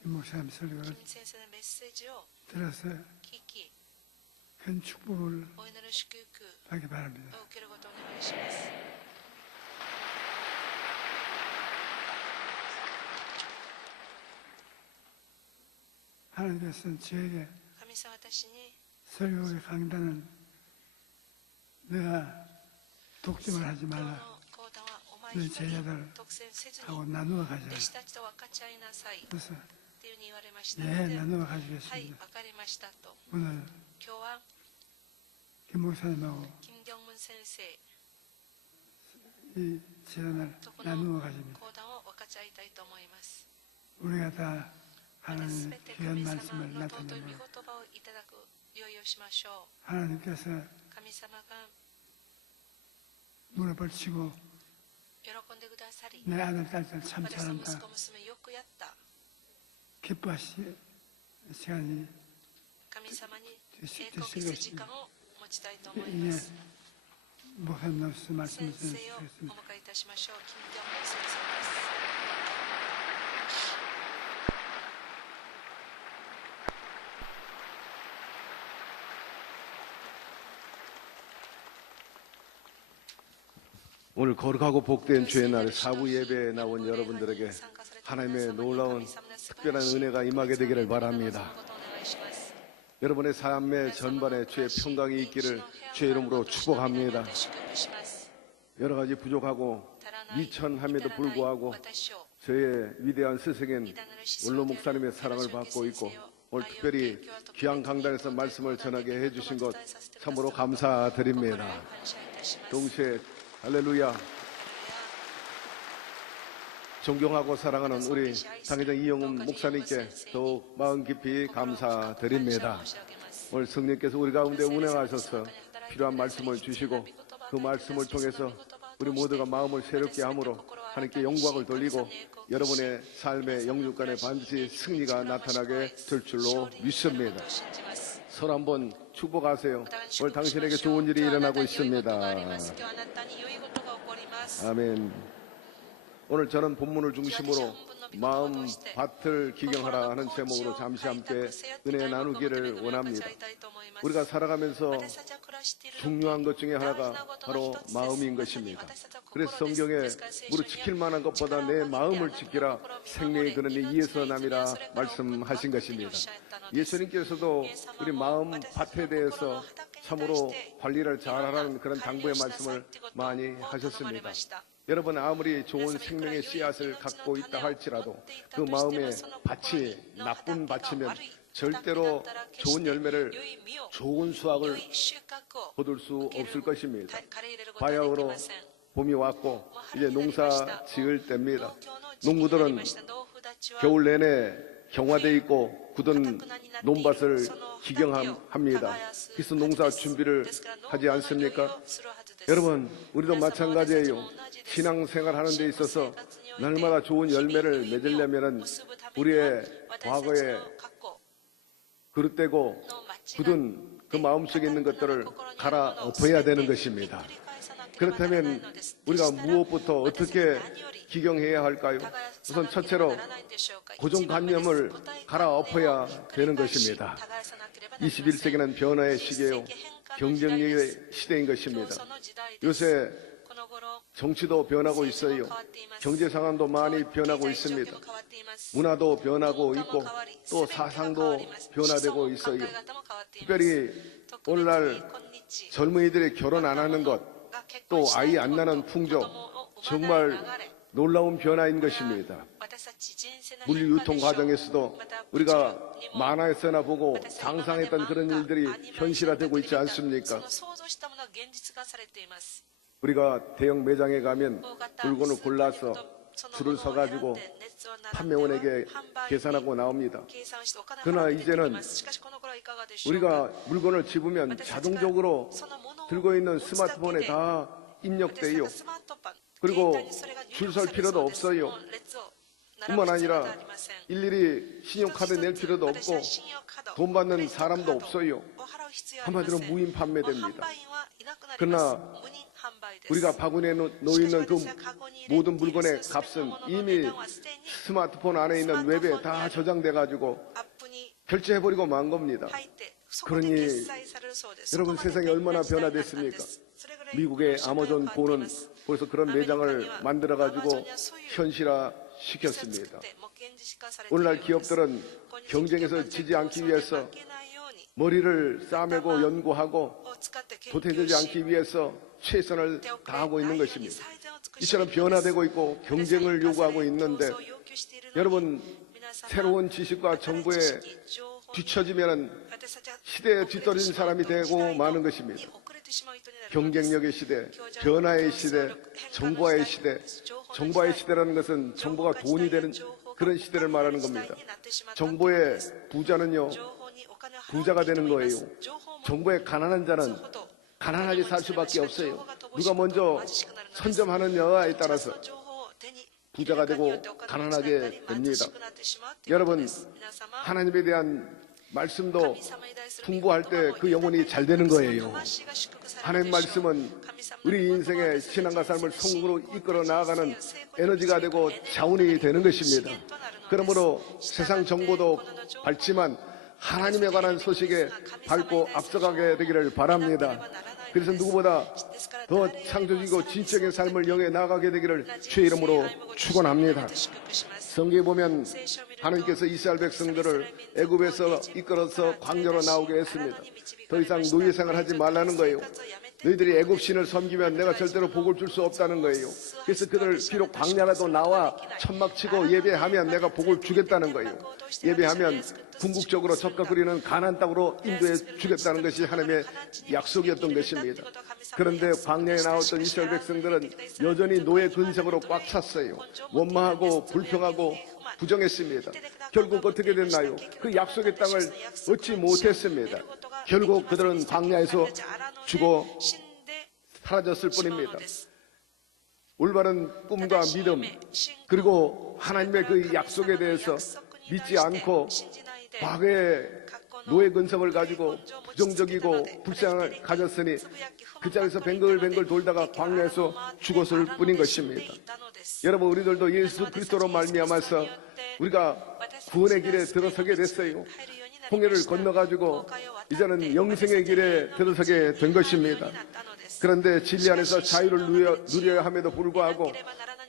김 목사님 설교를 金先生のメッセージを 들어서 聞き 큰 축복을 お祈る祝福 받기 바랍니다. を受けることをお願いします 하나님께서는 저에게 神様私に 설교의 강단은 내가 독점을 하지 今日 말라 の講談はお前 내 一人 제자들 独占せずに 하고 나누어 가자. 弟子たちと分かち合いなさいっ 그래서 ていうふうに言われましたの 네 で 나누어 はい 가지겠습니다. 分かりましたと 오늘 今日は 김 목사님하고 金正文先生 이 제안을 とこ 나누어 の 가집니다. 講談を分かち合いたいと思います 우리가 다 す 하나님의 べて 귀한 神様 말씀을 の尊い 나타내고 御言葉をいただく用意をしましょ 하나님께서 う神様が 무릎을 치고 喜んでくださり 내 아들 딸들 참 私の息 잘한다 子娘よくやった 기뻐하실 시간이 神様に 되실 栄光期す時間を持ちたいと思い 이제 ます 목사님 나오셔서 말씀을 先生をお 전해주시겠습니다. 迎えいたしましょう金正文先生です 오늘 거룩하고 복된 주의 날 사부 예배에 나온 여러분들에게 하나님의 놀라운 특별한 은혜가 임하게 되기를 바랍니다. 여러분의 삶의 전반에 주의 평강이 있기를 주의 이름으로 축복합니다. 여러 가지 부족하고 미천함에도 불구하고 저의 위대한 스승인 원로 목사님의 사랑을 받고 있고 오늘 특별히 귀한 강단에서 말씀을 전하게 해주신 것 참으로 감사드립니다. 동시에 할렐루야, 존경하고 사랑하는 우리 당회장 이영훈 목사님께 더욱 마음 깊이 감사드립니다. 오늘 성령께서 우리 가운데 운행하셔서 필요한 말씀을 주시고 그 말씀을 통해서 우리 모두가 마음을 새롭게 함으로 하나님께 영광을 돌리고 여러분의 삶의 영육간에 반드시 승리가 나타나게 될 줄로 믿습니다. 서로 한번 축복하세요. 오늘 당신에게 좋은 일이 일어나고 있습니다. 아멘. 오늘 저는 본문을 중심으로 마음 밭을 기경하라 하는 제목으로 잠시 함께 은혜 나누기를 원합니다. 우리가 살아가면서 중요한 것 중에 하나가 바로 마음인 것입니다. 그래서 성경에 무릇 지킬 만한 것보다 내 마음을 지키라 생명의 근원이 이에서 남이라 말씀하신 것입니다. 예수님께서도 우리 마음 밭에 대해서 참으로 관리를 잘하라는 그런 당부의 말씀을 많이 하셨습니다. 여러분 아무리 좋은 생명의 씨앗을 갖고 있다 할지라도 그 마음의 밭이 나쁜 밭이면 절대로 좋은 열매를, 좋은 수확을 거둘 수 없을 것입니다. 바야흐로 봄이 왔고 이제 농사 지을 때입니다. 농부들은 겨울 내내 경화되어 있고 굳은 논밭을 기경합니다. 그래서 농사 준비를 하지 않습니까? 여러분 우리도 마찬가지예요. 신앙생활 하는 데 있어서 날마다 좋은 열매를 맺으려면 우리의 과거에 그릇되고 굳은 그 마음속에 있는 것들을 갈아엎어야 되는 것입니다. 그렇다면 우리가 무엇부터 어떻게 기경해야 할까요? 우선 첫째로 고정관념을 갈아엎어야 되는 것입니다. 21세기는 변화의 시기예요. 경쟁력의 시대인 것입니다. 요새 정치도 변하고 있어요. 경제 상황도 많이 변하고 있습니다. 문화도 변하고 있고 또 사상도 변화되고 있어요. 특별히 오늘날 젊은이들이 결혼 안 하는 것, 또 아이 안 낳는 풍조, 정말 놀라운 변화인 것입니다. 물류 유통 과정에서도 우리가 만화에서나 보고 상상했던 그런 일들이 현실화되고 있지 않습니까? 우리가 대형 매장에 가면 물건을 골라서 줄을 서가지고 판매원에게 계산하고 나옵니다. 그러나 이제는 우리가 물건을 집으면 자동적으로 들고 있는 스마트폰에 다 입력돼요. 그리고 줄 설 필요도 없어요. 뿐만 아니라 일일이 신용카드 낼 필요도 없고 돈 받는 사람도 없어요. 한마디로 무인 판매됩니다. 그러나 우리가 바구니에 놓이는 그 모든 물건의 값은 이미 스마트폰 안에 있는 웹에 다 저장돼 가지고 결제해버리고 만 겁니다. 그러니 여러분 세상이 얼마나 변화됐습니까? 미국의 아마존 보는 벌써 그런 매장을 만들어 가지고 현실화 시켰습니다. 오늘날 기업들은 경쟁에서 지지 않기 위해서 머리를 싸매고 연구하고 도태되지 않기 위해서 최선을 다하고 있는 것입니다. 이처럼 변화되고 있고 경쟁을 요구하고 있는데 여러분 새로운 지식과 정보에 뒤처지면 시대에 뒤떨어진 사람이 되고 마는 것입니다. 경쟁력의 시대, 변화의 시대, 정보화의 시대. 정보화의 시대라는 것은 정보가 돈이 되는 그런 시대를 말하는 겁니다. 정보의 부자는요, 부자가 되는 거예요. 정보의 가난한 자는 가난하게 살 수밖에 없어요. 누가 먼저 선점하느냐에 따라서 부자가 되고 가난하게 됩니다. 여러분, 하나님에 대한 말씀도 풍부할 때 그 영혼이 잘 되는 거예요. 하나님 말씀은 우리 인생의 신앙과 삶을 성공으로 이끌어 나아가는 에너지가 되고 자원이 되는 것입니다. 그러므로 세상 정보도 밝지만 하나님에 관한 소식에 밝고 앞서가게 되기를 바랍니다. 그래서 누구보다 더 창조적이고 진정의 삶을 영해 나가게 되기를 주의 이름으로 축원합니다. 성경에 보면 하나님께서 이스라엘 백성들을 애굽에서 이끌어서 광야로 나오게 했습니다. 더 이상 노예 생활하지 말라는 거예요. 너희들이 애굽신을 섬기면 내가 절대로 복을 줄 수 없다는 거예요. 그래서 그들을 비록 광야라도 나와 천막 치고 예배하면 내가 복을 주겠다는 거예요. 예배하면 궁극적으로 적과 그리는 가나안 땅으로 인도해 주겠다는 것이 하나님의 약속이었던 것입니다. 그런데 광야에 나왔던 이스라엘 백성들은 여전히 노예 근성으로 꽉 찼어요. 원망하고 불평하고 부정했습니다. 결국 어떻게 됐나요? 그 약속의 땅을 얻지 못했습니다. 결국 그들은 광야에서 죽어 사라졌을 뿐입니다. 올바른 꿈과 믿음, 그리고 하나님의 그 약속에 대해서 믿지 않고 과거의 노예 근성을 가지고 부정적이고 불쌍을 가졌으니 그 자리에서 뱅글뱅글 돌다가 광야에서 죽었을 뿐인 것입니다. 여러분, 우리들도 예수 그리스도로 말미암아서 우리가 구원의 길에 들어서게 됐어요. 홍해를 건너가지고 이제는 영생의 길에 들어서게 된 것입니다. 그런데 진리 안에서 자유를 누려야 함에도 불구하고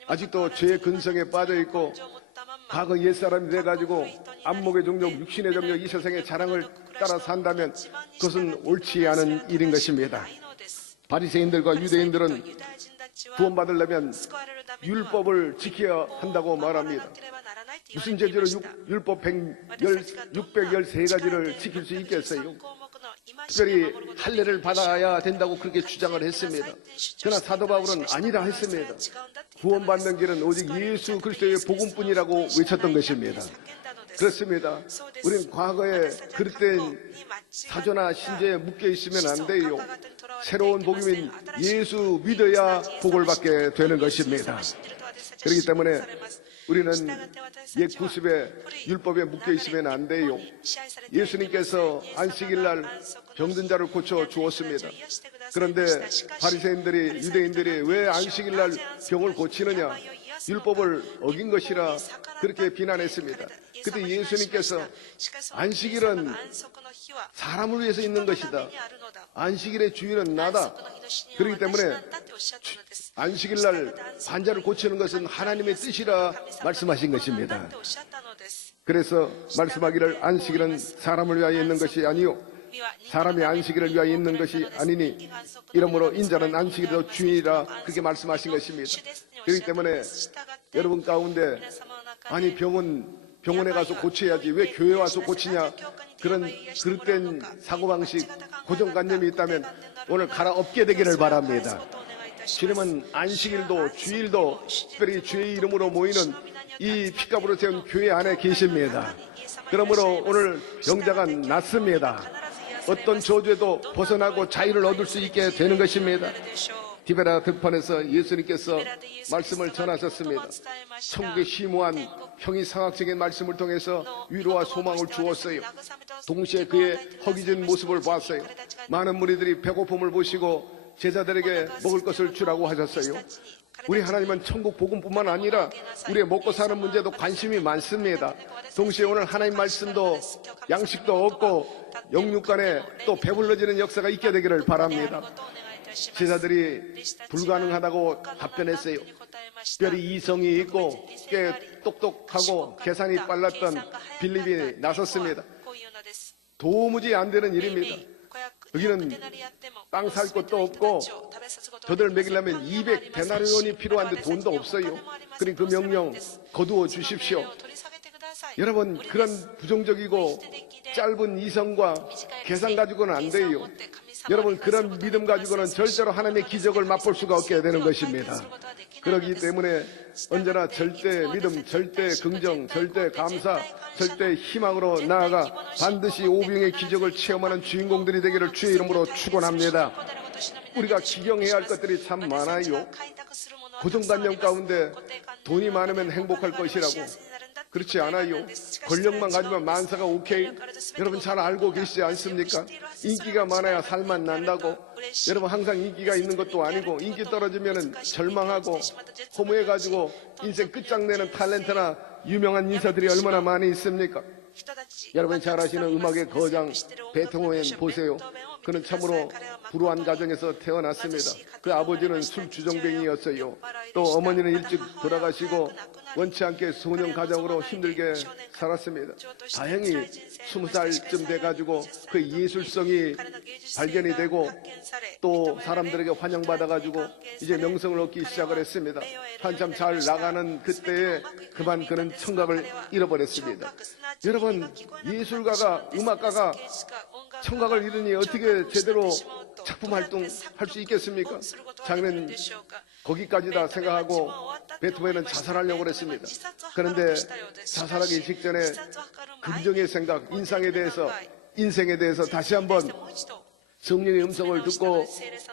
아직도 죄의 근성에 빠져 있고 과거 옛사람이 돼가지고 안목의 종족, 육신의 종족, 이 세상의 자랑을 따라 산다면 그것은 옳지 않은 일인 것입니다. 바리새인들과 유대인들은 구원받으려면 율법을 지켜야 한다고 말합니다. 무슨 죄지로 율법 613가지를 지킬 수 있겠어요? 특별히 할례를 받아야 된다고 그렇게 주장을 했습니다. 그러나 사도 바울은 아니라 했습니다. 구원받는 길은 오직 예수 그리스도의 복음뿐이라고 외쳤던 것입니다. 그렇습니다. 우리는 과거에 그릇된 사조나 신제에 묶여 있으면 안 돼요. 새로운 복음인 예수 믿어야 복을 받게 되는 것입니다. 그렇기 때문에 우리는 옛 구습의 율법에 묶여 있으면 안 돼요. 예수님께서 안식일날 병든 자를 고쳐 주었습니다. 그런데 바리새인들이, 유대인들이 왜 안식일날 병을 고치느냐? 율법을 어긴 것이라 그렇게 비난했습니다. 그때 예수님께서 안식일은 사람을 위해서 있는 것이다. 안식일의 주인은 나다. 그렇기 때문에 안식일날 환자를 고치는 것은 하나님의 뜻이라 말씀하신 것입니다. 그래서 말씀하기를 안식일은 사람을 위하여 있는 것이 아니요 사람이 안식일을 위하여 있는 것이 아니니 이러므로 인자는 안식일의 주인이라 그렇게 말씀하신 것입니다. 그렇기 때문에 여러분 가운데 아니 병원에 가서 고쳐야지 왜 교회 와서 고치냐 그런 그릇된 사고방식 고정관념이 있다면 오늘 갈아엎게 되기를 바랍니다. 주님은 안식일도 주일도 특별히 주의 이름으로 모이는 이 피값으로 세운 교회 안에 계십니다. 그러므로 오늘 병자가 낫습니다. 어떤 저주에도 벗어나고 자유를 얻을 수 있게 되는 것입니다. 디베라 들판에서 예수님께서 말씀을 전하셨습니다. 천국에 심오한 형이상학적인 말씀을 통해서 위로와 소망을 주었어요. 동시에 그의 허기진 모습을 봤어요. 많은 무리들이 배고픔을 보시고 제자들에게 먹을 것을 주라고 하셨어요. 우리 하나님은 천국 복음뿐만 아니라 우리의 먹고 사는 문제도 관심이 많습니다. 동시에 오늘 하나님 말씀도 양식도 얻고 영육간에 또 배불러지는 역사가 있게 되기를 바랍니다. 제자들이 불가능하다고 답변했어요. 특별히 이성이 있고 꽤 똑똑하고 계산이 빨랐던 빌립이 나섰습니다. 도무지 안 되는 일입니다. 여기는 땅 살 것도 없고 저들 먹이려면 200데나리온이 필요한데 돈도 없어요. 그러니 그 명령 거두어 주십시오. 여러분 그런 부정적이고 짧은 이성과 계산 가지고는 안 돼요. 여러분 그런 믿음 가지고는 절대로 하나님의 기적을 맛볼 수가 없게 되는 것입니다. 그렇기 때문에 언제나 절대 믿음, 절대 긍정, 절대 감사, 절대 희망으로 나아가 반드시 오병의 기적을 체험하는 주인공들이 되기를 주의 이름으로 축원합니다. 우리가 기경해야 할 것들이 참 많아요. 고정관념 가운데 돈이 많으면 행복할 것이라고. 그렇지 않아요. 권력만 가지면 만사가 오케이. 여러분 잘 알고 계시지 않습니까? 인기가 많아야 살만 난다고. 여러분 항상 인기가 있는 것도 아니고 인기 떨어지면 절망하고 허무해가지고 인생 끝장내는 탤런트나 유명한 인사들이 얼마나 많이 있습니까? 여러분 잘 아시는 음악의 거장 베토벤 보세요. 그는 참으로 불우한 가정에서 태어났습니다. 그 아버지는 술 주정뱅이였어요. 또 어머니는 일찍 돌아가시고 원치 않게 소년 가정으로 힘들게 살았습니다. 다행히 20살쯤 돼가지고 그 예술성이 발견이 되고 또 사람들에게 환영받아가지고 이제 명성을 얻기 시작을 했습니다. 한참 잘 나가는 그때에 그만 그는 청각을 잃어버렸습니다. 여러분, 예술가가, 음악가가 청각을 잃으니 어떻게 제대로 작품 활동할 수 있겠습니까? 자기는 거기까지다 생각하고 베토벤은 자살하려고 했습니다. 그런데 자살하기 직전에 긍정의 생각, 인생에 대해서 다시 한번 성령의 음성을 듣고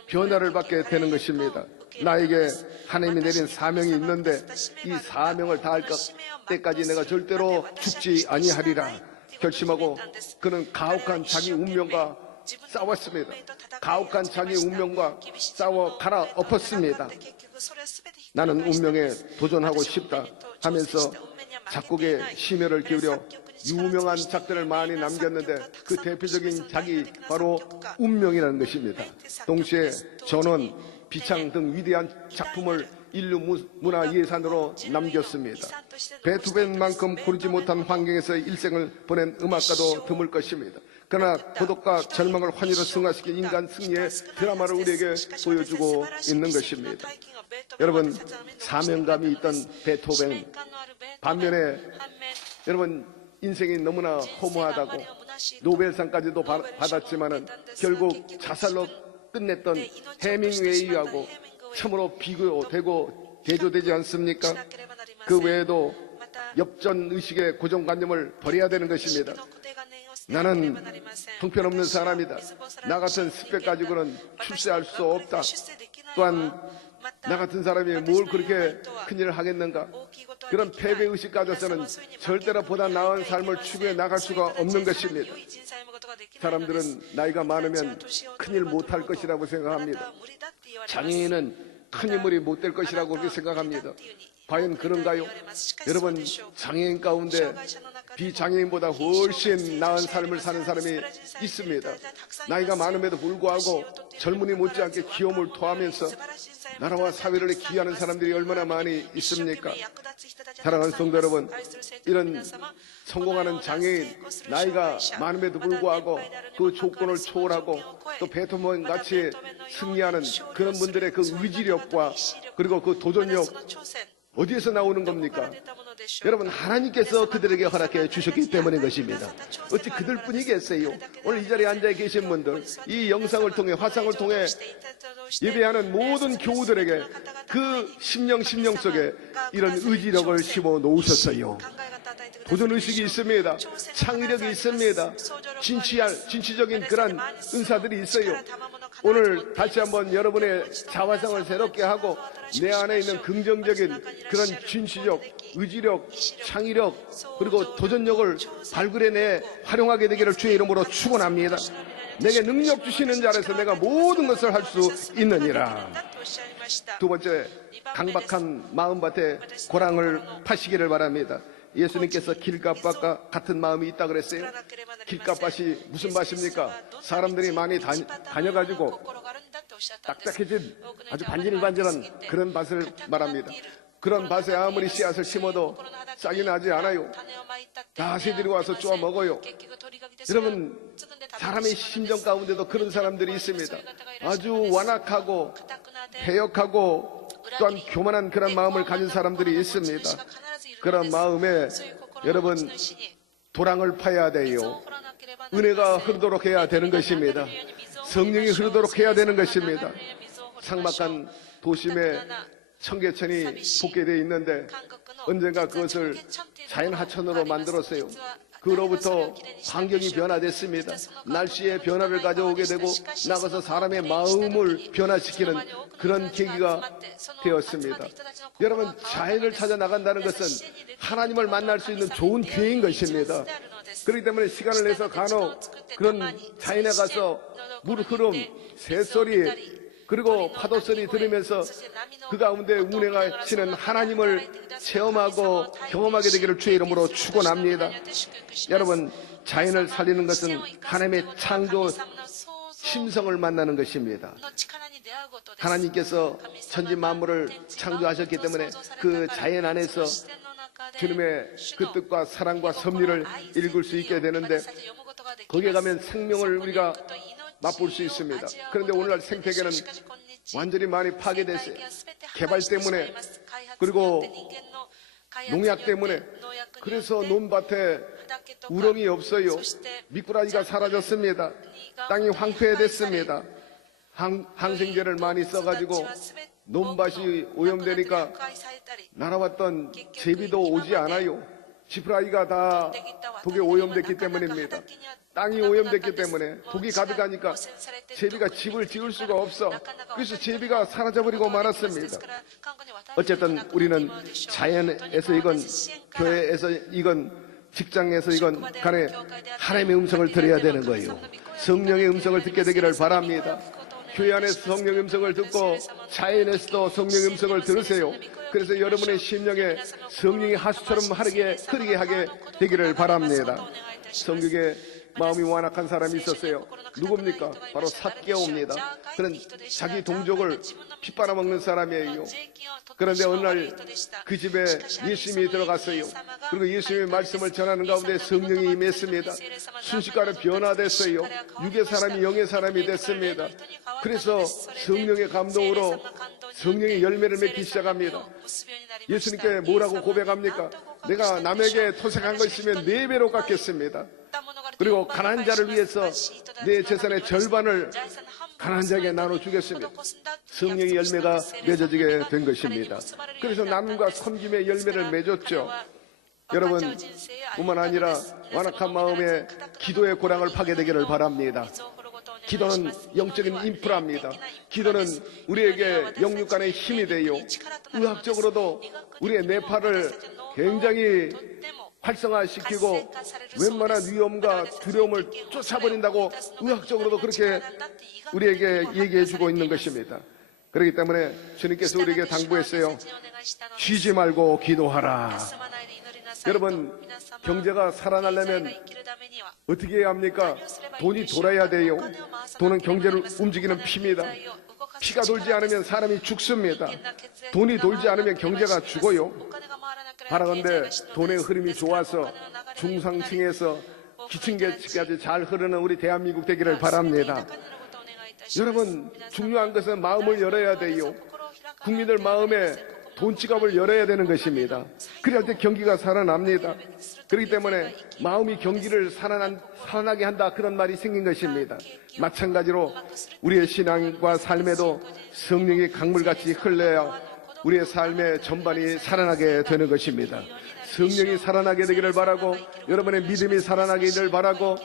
변화를 받게 되는 것입니다. 나에게 하나님이 내린 사명이 있는데 이 사명을 다할 때까지 내가 절대로 죽지 아니하리라 결심하고 그는 가혹한 자기 운명과 싸웠습니다. 가혹한 자기 운명과 싸워 갈아엎었습니다. 나는 운명에 도전하고 싶다 하면서 작곡에 심혈을 기울여 유명한 작들을 많이 남겼는데 그 대표적인 작이 바로 운명이라는 것입니다. 동시에 전원, 비창 등 위대한 작품을 인류 문화 예산으로 남겼습니다. 베토벤만큼 고르지 못한 환경에서 일생을 보낸 음악가도 드물 것입니다. 그러나 고독과 절망을 환희로 승화시킨 인간 승리의 드라마를 우리에게 보여주고 있는 것입니다. 여러분, 사명감이 있던 베토벤, 반면에 여러분 인생이 너무나 허무하다고 노벨상까지도 받았지만은 결국 자살로 끝냈던 해밍웨이하고 참으로 비교되고 대조되지 않습니까? 그 외에도 엽전의식의 고정관념을 버려야 되는 것입니다. 나는 형편없는 사람이다. 나 같은 스펙 가지고는 출세할 수 없다. 또한 나 같은 사람이 뭘 그렇게 큰일을 하겠는가? 그런 패배의식 가져서는 절대로 보다 나은 삶을 추구해 나갈 수가 없는 것입니다. 사람들은 나이가 많으면 큰일 못할 것이라고 생각합니다. 장애인은 큰 인물이 못 될 것이라고 그렇게 생각합니다. 과연 그런가요? 여러분, 장애인 가운데 비장애인보다 훨씬 나은 삶을 사는 사람이 있습니다. 나이가 많음에도 불구하고 젊은이 못지않게 기염을 토하면서 나라와 사회를 기여하는 사람들이 얼마나 많이 있습니까? 사랑하는 성도 여러분, 이런 성공하는 장애인, 나이가 많음에도 불구하고 그 조건을 초월하고 또 베토벤 같이 승리하는 그런 분들의 그 의지력과 그리고 그 도전력 어디에서 나오는 겁니까? 여러분, 하나님께서 그들에게 허락해 주셨기 때문인 것입니다. 어찌 그들뿐이겠어요? 오늘 이 자리에 앉아 계신 분들, 이 영상을 통해, 화상을 통해 예배하는 모든 교우들에게 그 심령 속에 이런 의지력을 심어 놓으셨어요. 도전의식이 있습니다. 창의력이 있습니다. 진취적인 그런 은사들이 있어요. 오늘 다시 한번 여러분의 자화상을 새롭게 하고 내 안에 있는 긍정적인 그런 진취적, 의지력, 창의력 그리고 도전력을 발굴해내 활용하게 되기를 주의 이름으로 축원합니다. 내게 능력 주시는 자라서 내가 모든 것을 할 수 있느니라. 두 번째, 강박한 마음밭에 고랑을 파시기를 바랍니다. 예수님께서 길갓밭과 같은 마음이 있다 그랬어요. 길갓밭이 무슨 밭입니까? 사람들이 많이 다녀가지고 딱딱해진 아주 반질반질한 그런 밭을 말합니다. 그런 밭에 아무리 씨앗을 심어도 싹이 나지 않아요. 다 새들이 와서 쪼아 먹어요. 여러분, 사람의 심정 가운데도 그런 사람들이 있습니다. 아주 완악하고 패역하고 또한 교만한 그런 마음을 가진 사람들이 있습니다. 그런 마음에 여러분 도랑을 파야 돼요. 은혜가 흐르도록 해야 되는 것입니다. 성령이 흐르도록 해야 되는 것입니다. 삭막한 도심에 청계천이 복개되어 있는데 언젠가 그것을 자연 하천으로 만들었어요. 그로부터 환경이 변화됐습니다. 날씨의 변화를 가져오게 되고 나가서 사람의 마음을 변화시키는 그런 계기가 되었습니다. 여러분, 자연을 찾아 나간다는 것은 하나님을 만날 수 있는 좋은 기회인 것입니다. 그렇기 때문에 시간을 내서 간혹 그런 자연에 가서 물 흐름, 새소리 그리고 파도 소리 들으면서 그 가운데 운행을 치는 하나님을 체험하고 경험하게 되기를 주의 이름으로 축원합니다. 여러분, 자연을 살리는 것은 하나님의 창조 심성을 만나는 것입니다. 하나님께서 천지 만물을 창조하셨기 때문에 그 자연 안에서 주님의 그 뜻과 사랑과 섭리를 읽을 수 있게 되는데, 거기에 가면 생명을 우리가 맛볼 수 있습니다. 그런데 오늘날 생태계는 완전히 많이 파괴됐어요. 개발 때문에, 그리고 농약 때문에. 그래서 논밭에 우렁이 없어요. 미꾸라지가 사라졌습니다. 땅이 황폐해됐습니다. 항생제를 많이 써가지고 논밭이 오염되니까 날아왔던 제비도 오지 않아요. 지푸라기가 다 독에 오염됐기 때문입니다. 땅이 오염됐기 때문에 독이 가득하니까 제비가 집을 지을 수가 없어. 그래서 제비가 사라져버리고 말았습니다. 어쨌든 우리는 자연에서 이건, 교회에서 이건, 직장에서 이건 간에 하나님의 음성을 들어야 되는 거예요. 성령의 음성을 듣게 되기를 바랍니다. 교회 안에서 성령의 음성을 듣고 자연에서도 성령의 음성을 들으세요. 그래서 여러분의 심령에 성령의 하수처럼 흐르게 하게 되기를 바랍니다. 성경에 마음이 완악한 사람이 있었어요. 누굽니까? 바로 삭개오입니다. 그는 자기 동족을 핏바라먹는 사람이에요. 그런데 어느 날 그 집에 예수님이 들어갔어요. 그리고 예수님의 말씀을 전하는 가운데 성령이 임했습니다. 순식간에 변화됐어요. 육의 사람이 영의 사람이 됐습니다. 그래서 성령의 감동으로 성령의 열매를 맺기 시작합니다. 예수님께 뭐라고 고백합니까? 내가 남에게 토색한 것 있으면 4배로 갚겠습니다. 그리고 가난한 자를 위해서 내 재산의 절반을 가난한 자에게 나눠주겠습니다. 성령의 열매가 맺어지게 된 것입니다. 그래서 나눔과 섬김의 열매를 맺었죠. 여러분, 뿐만 아니라 완악한 마음에 기도의 고랑을 파게 되기를 바랍니다. 기도는 영적인 인프라입니다. 기도는 우리에게 영육 간의 힘이 되요, 의학적으로도 우리의 뇌파를 굉장히 활성화시키고 웬만한 위험과 두려움을 쫓아버린다고 의학적으로도 그렇게 우리에게 얘기해주고 있는 것입니다. 그렇기 때문에 주님께서 우리에게 당부했어요. 쉬지 말고 기도하라. 여러분, 경제가 살아나려면 어떻게 해야 합니까? 돈이 돌아야 돼요. 돈은 경제를 움직이는 피입니다. 피가 돌지 않으면 사람이 죽습니다. 돈이 돌지 않으면 경제가 죽어요. 바라건대 돈의 흐름이 좋아서 중상층에서 기층계층까지 잘 흐르는 우리 대한민국 되기를 바랍니다. 여러분, 중요한 것은 마음을 열어야 돼요. 국민들 마음에 돈지갑을 열어야 되는 것입니다. 그래야 때 경기가 살아납니다. 그렇기 때문에 마음이 경기를 살아나게 한다, 그런 말이 생긴 것입니다. 마찬가지로 우리의 신앙과 삶에도 성령이 강물같이 흘러야 우리의 삶의 전반이 살아나게 되는 것입니다. 성령이 살아나게 되기를 바라고, 여러분의 믿음이 살아나기를 바라고,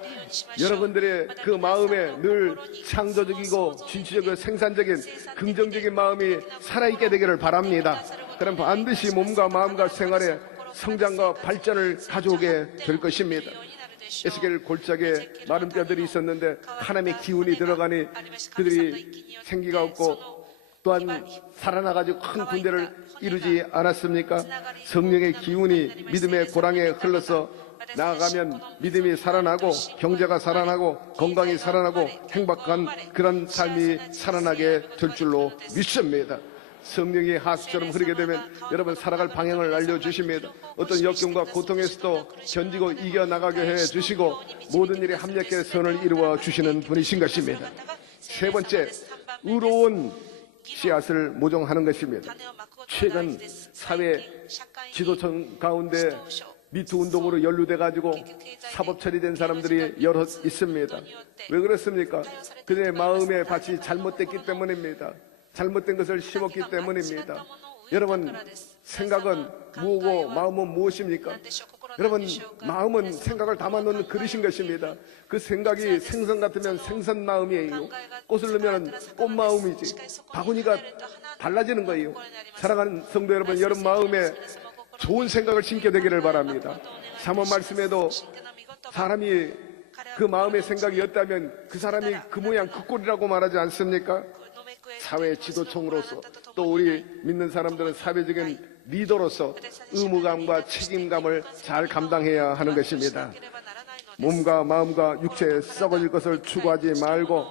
여러분들의 그 마음에 늘 창조적이고 진취적이고 생산적인 긍정적인 마음이 살아있게 되기를 바랍니다. 그럼 반드시 몸과 마음과 생활에 성장과 발전을 가져오게 될 것입니다. 에스겔 골짜기에 마른 뼈들이 있었는데 하나님의 기운이 들어가니 그들이 생기가 없고 또한 살아나가지고 큰 군대를 이루지 않았습니까? 성령의 기운이 믿음의 고랑에 흘러서 나아가면 믿음이 살아나고 경제가 살아나고 건강이 살아나고 행복한 그런 삶이 살아나게 될 줄로 믿습니다. 성령이 하수처럼 흐르게 되면 여러분 살아갈 방향을 알려주십니다. 어떤 역경과 고통에서도 견디고 이겨나가게 해주시고 모든 일에 합력해 선을 이루어 주시는 분이신 것입니다. 세 번째, 의로운 씨앗을 모종하는 것입니다. 최근 사회 지도층 가운데 미투 운동으로 연루돼 가지고 사법 처리된 사람들이 여럿 있습니다. 왜 그렇습니까? 그들의 마음의 밭이 잘못됐기 때문입니다. 잘못된 것을 심었기 때문입니다. 여러분, 생각은 무엇이고 마음은 무엇입니까? 여러분, 마음은 생각을 담아놓는 그릇인 것입니다. 그 생각이 생선 같으면 생선 마음이에요. 꽃을 넣으면 꽃 마음이지. 바구니가 달라지는 거예요. 사랑하는 성도 여러분, 여러분 마음에 좋은 생각을 심게 되기를 바랍니다. 잠언 말씀에도 사람이 그 마음의 생각이었다면 그 사람이 그 모양 그 꼴이라고 말하지 않습니까? 사회 지도층으로서 또 우리 믿는 사람들은 사회적인 리더로서 의무감과 책임감을 잘 감당해야 하는 것입니다. 몸과 마음과 육체에 썩어질 것을 추구하지 말고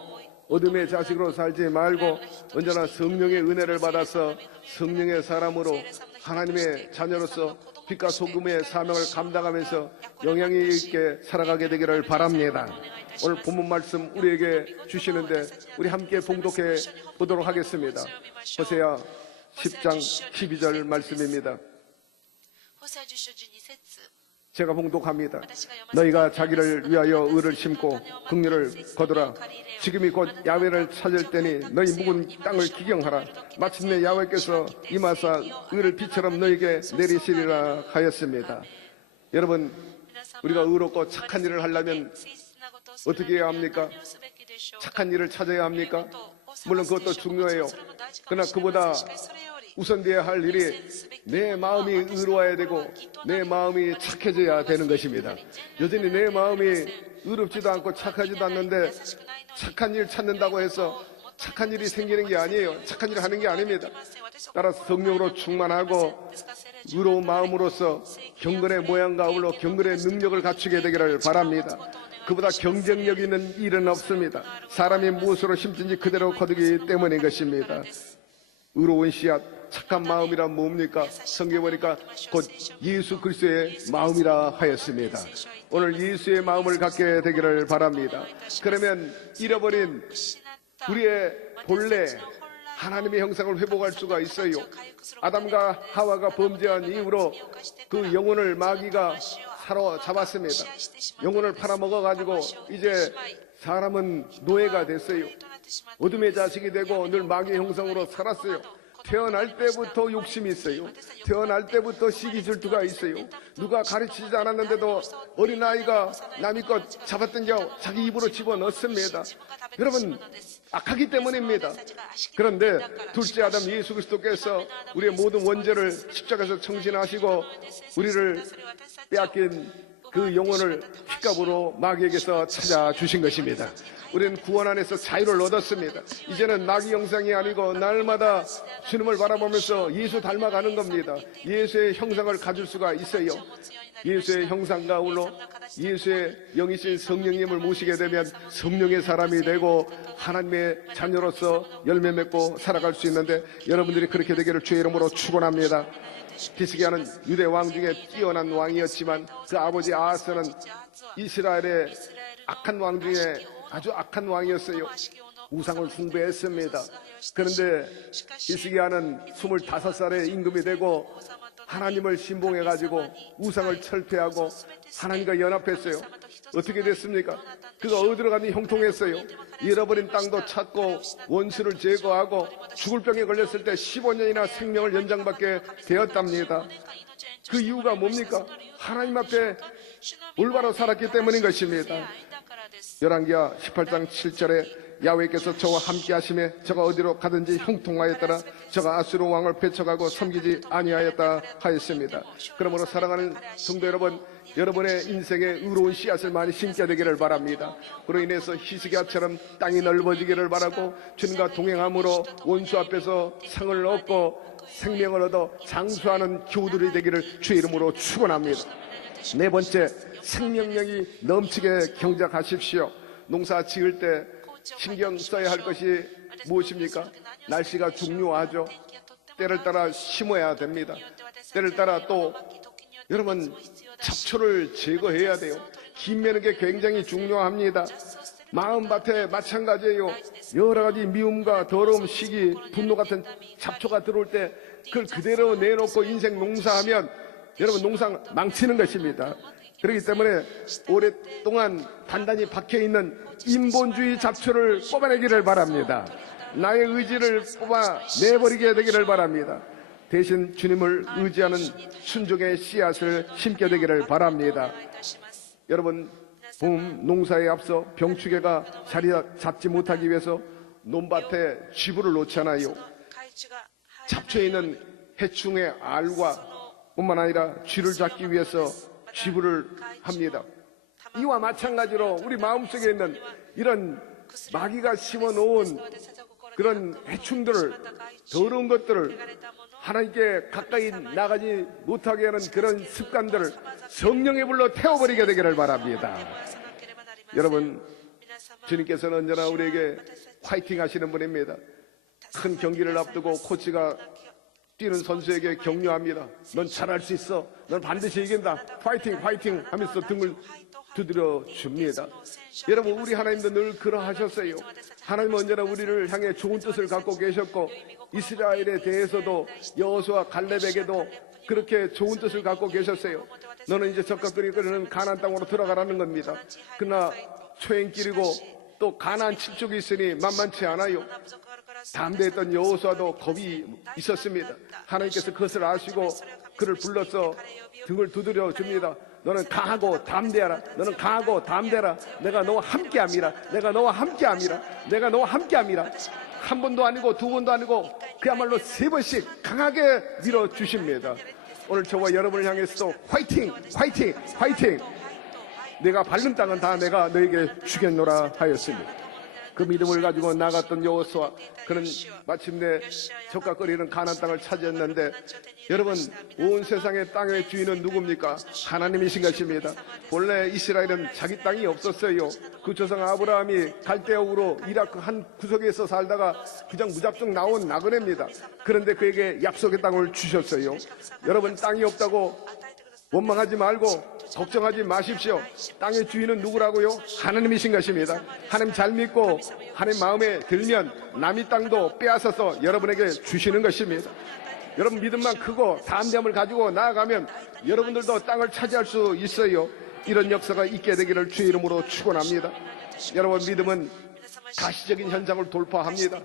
어둠의 자식으로 살지 말고 언제나 성령의 은혜를 받아서 성령의 사람으로 하나님의 자녀로서 빛과 소금의 사명을 감당하면서 영향이 있게 살아가게 되기를 바랍니다. 오늘 본문 말씀 우리에게 주시는데 우리 함께 봉독해 보도록 하겠습니다. 호세아 10장 12절 말씀입니다. 제가 봉독합니다. 너희가 자기를 위하여 의를 심고 긍휼을 거두라. 지금이 곧 야훼를 찾을 때니 너희 묵은 땅을 기경하라. 마침내 야훼께서 임하사 의를 비처럼 너희에게 내리시리라 하였습니다. 여러분, 우리가 의롭고 착한 일을 하려면 어떻게 해야 합니까? 착한 일을 찾아야 합니까? 물론 그것도 중요해요. 그러나 그보다 우선되어야 할 일이 내 마음이 의로워야 되고 내 마음이 착해져야 되는 것입니다. 여전히 내 마음이 의롭지도 않고 착하지도 않는데 착한 일 찾는다고 해서 착한 일이 생기는 게 아니에요. 착한 일을 하는 게 아닙니다. 따라서 성령으로 충만하고 의로운 마음으로서 경건의 모양과 아울러 경건의 능력을 갖추게 되기를 바랍니다. 그보다 경쟁력 있는 일은 없습니다. 사람이 무엇으로 심든지 그대로 거두기 때문인 것입니다. 의로운 씨앗, 착한 마음이란 뭡니까? 성경에 보니까 곧 예수 그리스도의 마음이라 하였습니다. 오늘 예수의 마음을 갖게 되기를 바랍니다. 그러면 잃어버린 우리의 본래 하나님의 형상을 회복할 수가 있어요. 아담과 하와가 범죄한 이후로 그 영혼을 마귀가 사로잡았습니다. 영혼을 팔아먹어가지고 이제 사람은 노예가 됐어요. 어둠의 자식이 되고 늘 마귀의 형상으로 살았어요. 태어날 때부터 욕심이 있어요. 태어날 때부터 시기 질투가 있어요. 누가 가르치지 않았는데도 어린아이가 남의 것 잡아당겨 자기 입으로 집어넣습니다. 여러분, 악하기 때문입니다. 그런데 둘째 아담 예수 그리스도께서 우리의 모든 원죄를 십자가에서 청신하시고 우리를 빼앗긴 그 영혼을 핏값으로 마귀에게서 찾아주신 것입니다. 우리는 구원 안에서 자유를 얻었습니다. 이제는 마귀 형상이 아니고 날마다 주님을 바라보면서 예수 닮아가는 겁니다. 예수의 형상을 가질 수가 있어요. 예수의 형상과 아울러 예수의 영이신 성령님을 모시게 되면 성령의 사람이 되고 하나님의 자녀로서 열매 맺고 살아갈 수 있는데 여러분들이 그렇게 되기를 주의 이름으로 축원합니다. 히스기야는 유대 왕 중에 뛰어난 왕이었지만 그 아버지 아하스는 이스라엘의 악한 왕 중에 아주 악한 왕이었어요. 우상을 숭배했습니다. 그런데 히스기야는 25살에 임금이 되고 하나님을 신봉해가지고 우상을 철폐하고 하나님과 연합했어요. 어떻게 됐습니까? 그가 어디로 가니 형통했어요. 잃어버린 땅도 찾고 원수를 제거하고 죽을 병에 걸렸을 때 15년이나 생명을 연장받게 되었답니다. 그 이유가 뭡니까? 하나님 앞에 올바로 살았기 때문인 것입니다. 열왕기하 18장 7절에 야훼께서 저와 함께 하심에 저가 어디로 가든지 형통하였더라. 저가 아수르 왕을 배척하고 섬기지 아니하였다 하였습니다. 그러므로 사랑하는 성도 여러분, 여러분의 인생에 의로운 씨앗을 많이 심게 되기를 바랍니다. 그로 인해서 히스기야처럼 땅이 넓어지기를 바라고 주님과 동행함으로 원수 앞에서 상을 얻고 생명을 얻어 장수하는 교우들이 되기를 주의 이름으로 축원합니다. 네 번째, 생명력이 넘치게 경작하십시오. 농사 지을 때 신경 써야 할 것이 무엇입니까? 날씨가 중요하죠. 때를 따라 심어야 됩니다. 때를 따라 또 여러분 잡초를 제거해야 돼요. 김 매는 게 굉장히 중요합니다. 마음밭에 마찬가지예요. 여러 가지 미움과 더러움, 시기, 분노 같은 잡초가 들어올 때 그걸 그대로 내놓고 인생 농사하면 여러분 농사 망치는 것입니다. 그렇기 때문에 오랫동안 단단히 박혀있는 인본주의 잡초를 뽑아내기를 바랍니다. 나의 의지를 뽑아내버리게 되기를 바랍니다. 대신 주님을 의지하는 순종의 씨앗을 심게 되기를 바랍니다. 여러분, 봄 농사에 앞서 병충해가 자리 잡지 못하기 위해서 논밭에 쥐부를 놓잖아요. 잡초에 있는 해충의 알과 뿐만 아니라 쥐를 잡기 위해서 쥐부를 합니다. 이와 마찬가지로 우리 마음속에 있는 이런 마귀가 심어놓은 그런 해충들을, 더러운 것들을, 하나님께 가까이 나가지 못하게 하는 그런 습관들을 성령의 불로 태워버리게 되기를 바랍니다. 여러분, 주님께서는 언제나 우리에게 화이팅 하시는 분입니다. 큰 경기를 앞두고 코치가 뛰는 선수에게 격려합니다. 넌 잘할 수 있어. 넌 반드시 이긴다. 화이팅 화이팅 하면서 등을 두드려 줍니다. 여러분, 우리 하나님도 늘 그러하셨어요. 하나님은 언제나 우리를 향해 좋은 뜻을 갖고 계셨고, 이스라엘에 대해서도 여호수아 갈렙에게도 그렇게 좋은 뜻을 갖고 계셨어요. 너는 이제 적과 끓이는 가나안 땅으로 들어가라는 겁니다. 그러나 초행길이고 또 가나안 칠족이 있으니 만만치 않아요. 담대했던 여호수아도 겁이 있었습니다. 하나님께서 그것을 아시고 그를 불러서 등을 두드려 줍니다. 너는 강하고 담대하라. 너는 강하고 담대하라. 내가 너와 함께함이라. 내가 너와 함께함이라. 내가 너와 함께함이라. 한 번도 아니고 두 번도 아니고 그야말로 3번씩 강하게 밀어주십니다. 오늘 저와 여러분을 향해서도 화이팅 화이팅 화이팅. 내가 밟는 땅은 다 내가 너에게 주겠노라 하였습니다. 그 믿음을 가지고 나갔던 여호수아, 그는 마침내 적과 끓이는 가나안 땅을 차지했는데, 여러분, 온 세상의 땅의 주인은 누굽니까? 하나님이신 것입니다. 본래 이스라엘은 자기 땅이 없었어요. 그 조상 아브라함이 갈대옥으로 이라크 한 구석에서 살다가 그냥 무작정 나온 나그네입니다. 그런데 그에게 약속의 땅을 주셨어요. 여러분, 땅이 없다고 원망하지 말고 걱정하지 마십시오. 땅의 주인은 누구라고요? 하나님이신 것입니다. 하나님 잘 믿고 하나님 마음에 들면 남의 땅도 빼앗아서 여러분에게 주시는 것입니다. 여러분, 믿음만 크고 담대함을 가지고 나아가면 여러분들도 땅을 차지할 수 있어요. 이런 역사가 있게 되기를 주의 이름으로 축원합니다. 여러분, 믿음은 가시적인 현상을 돌파합니다.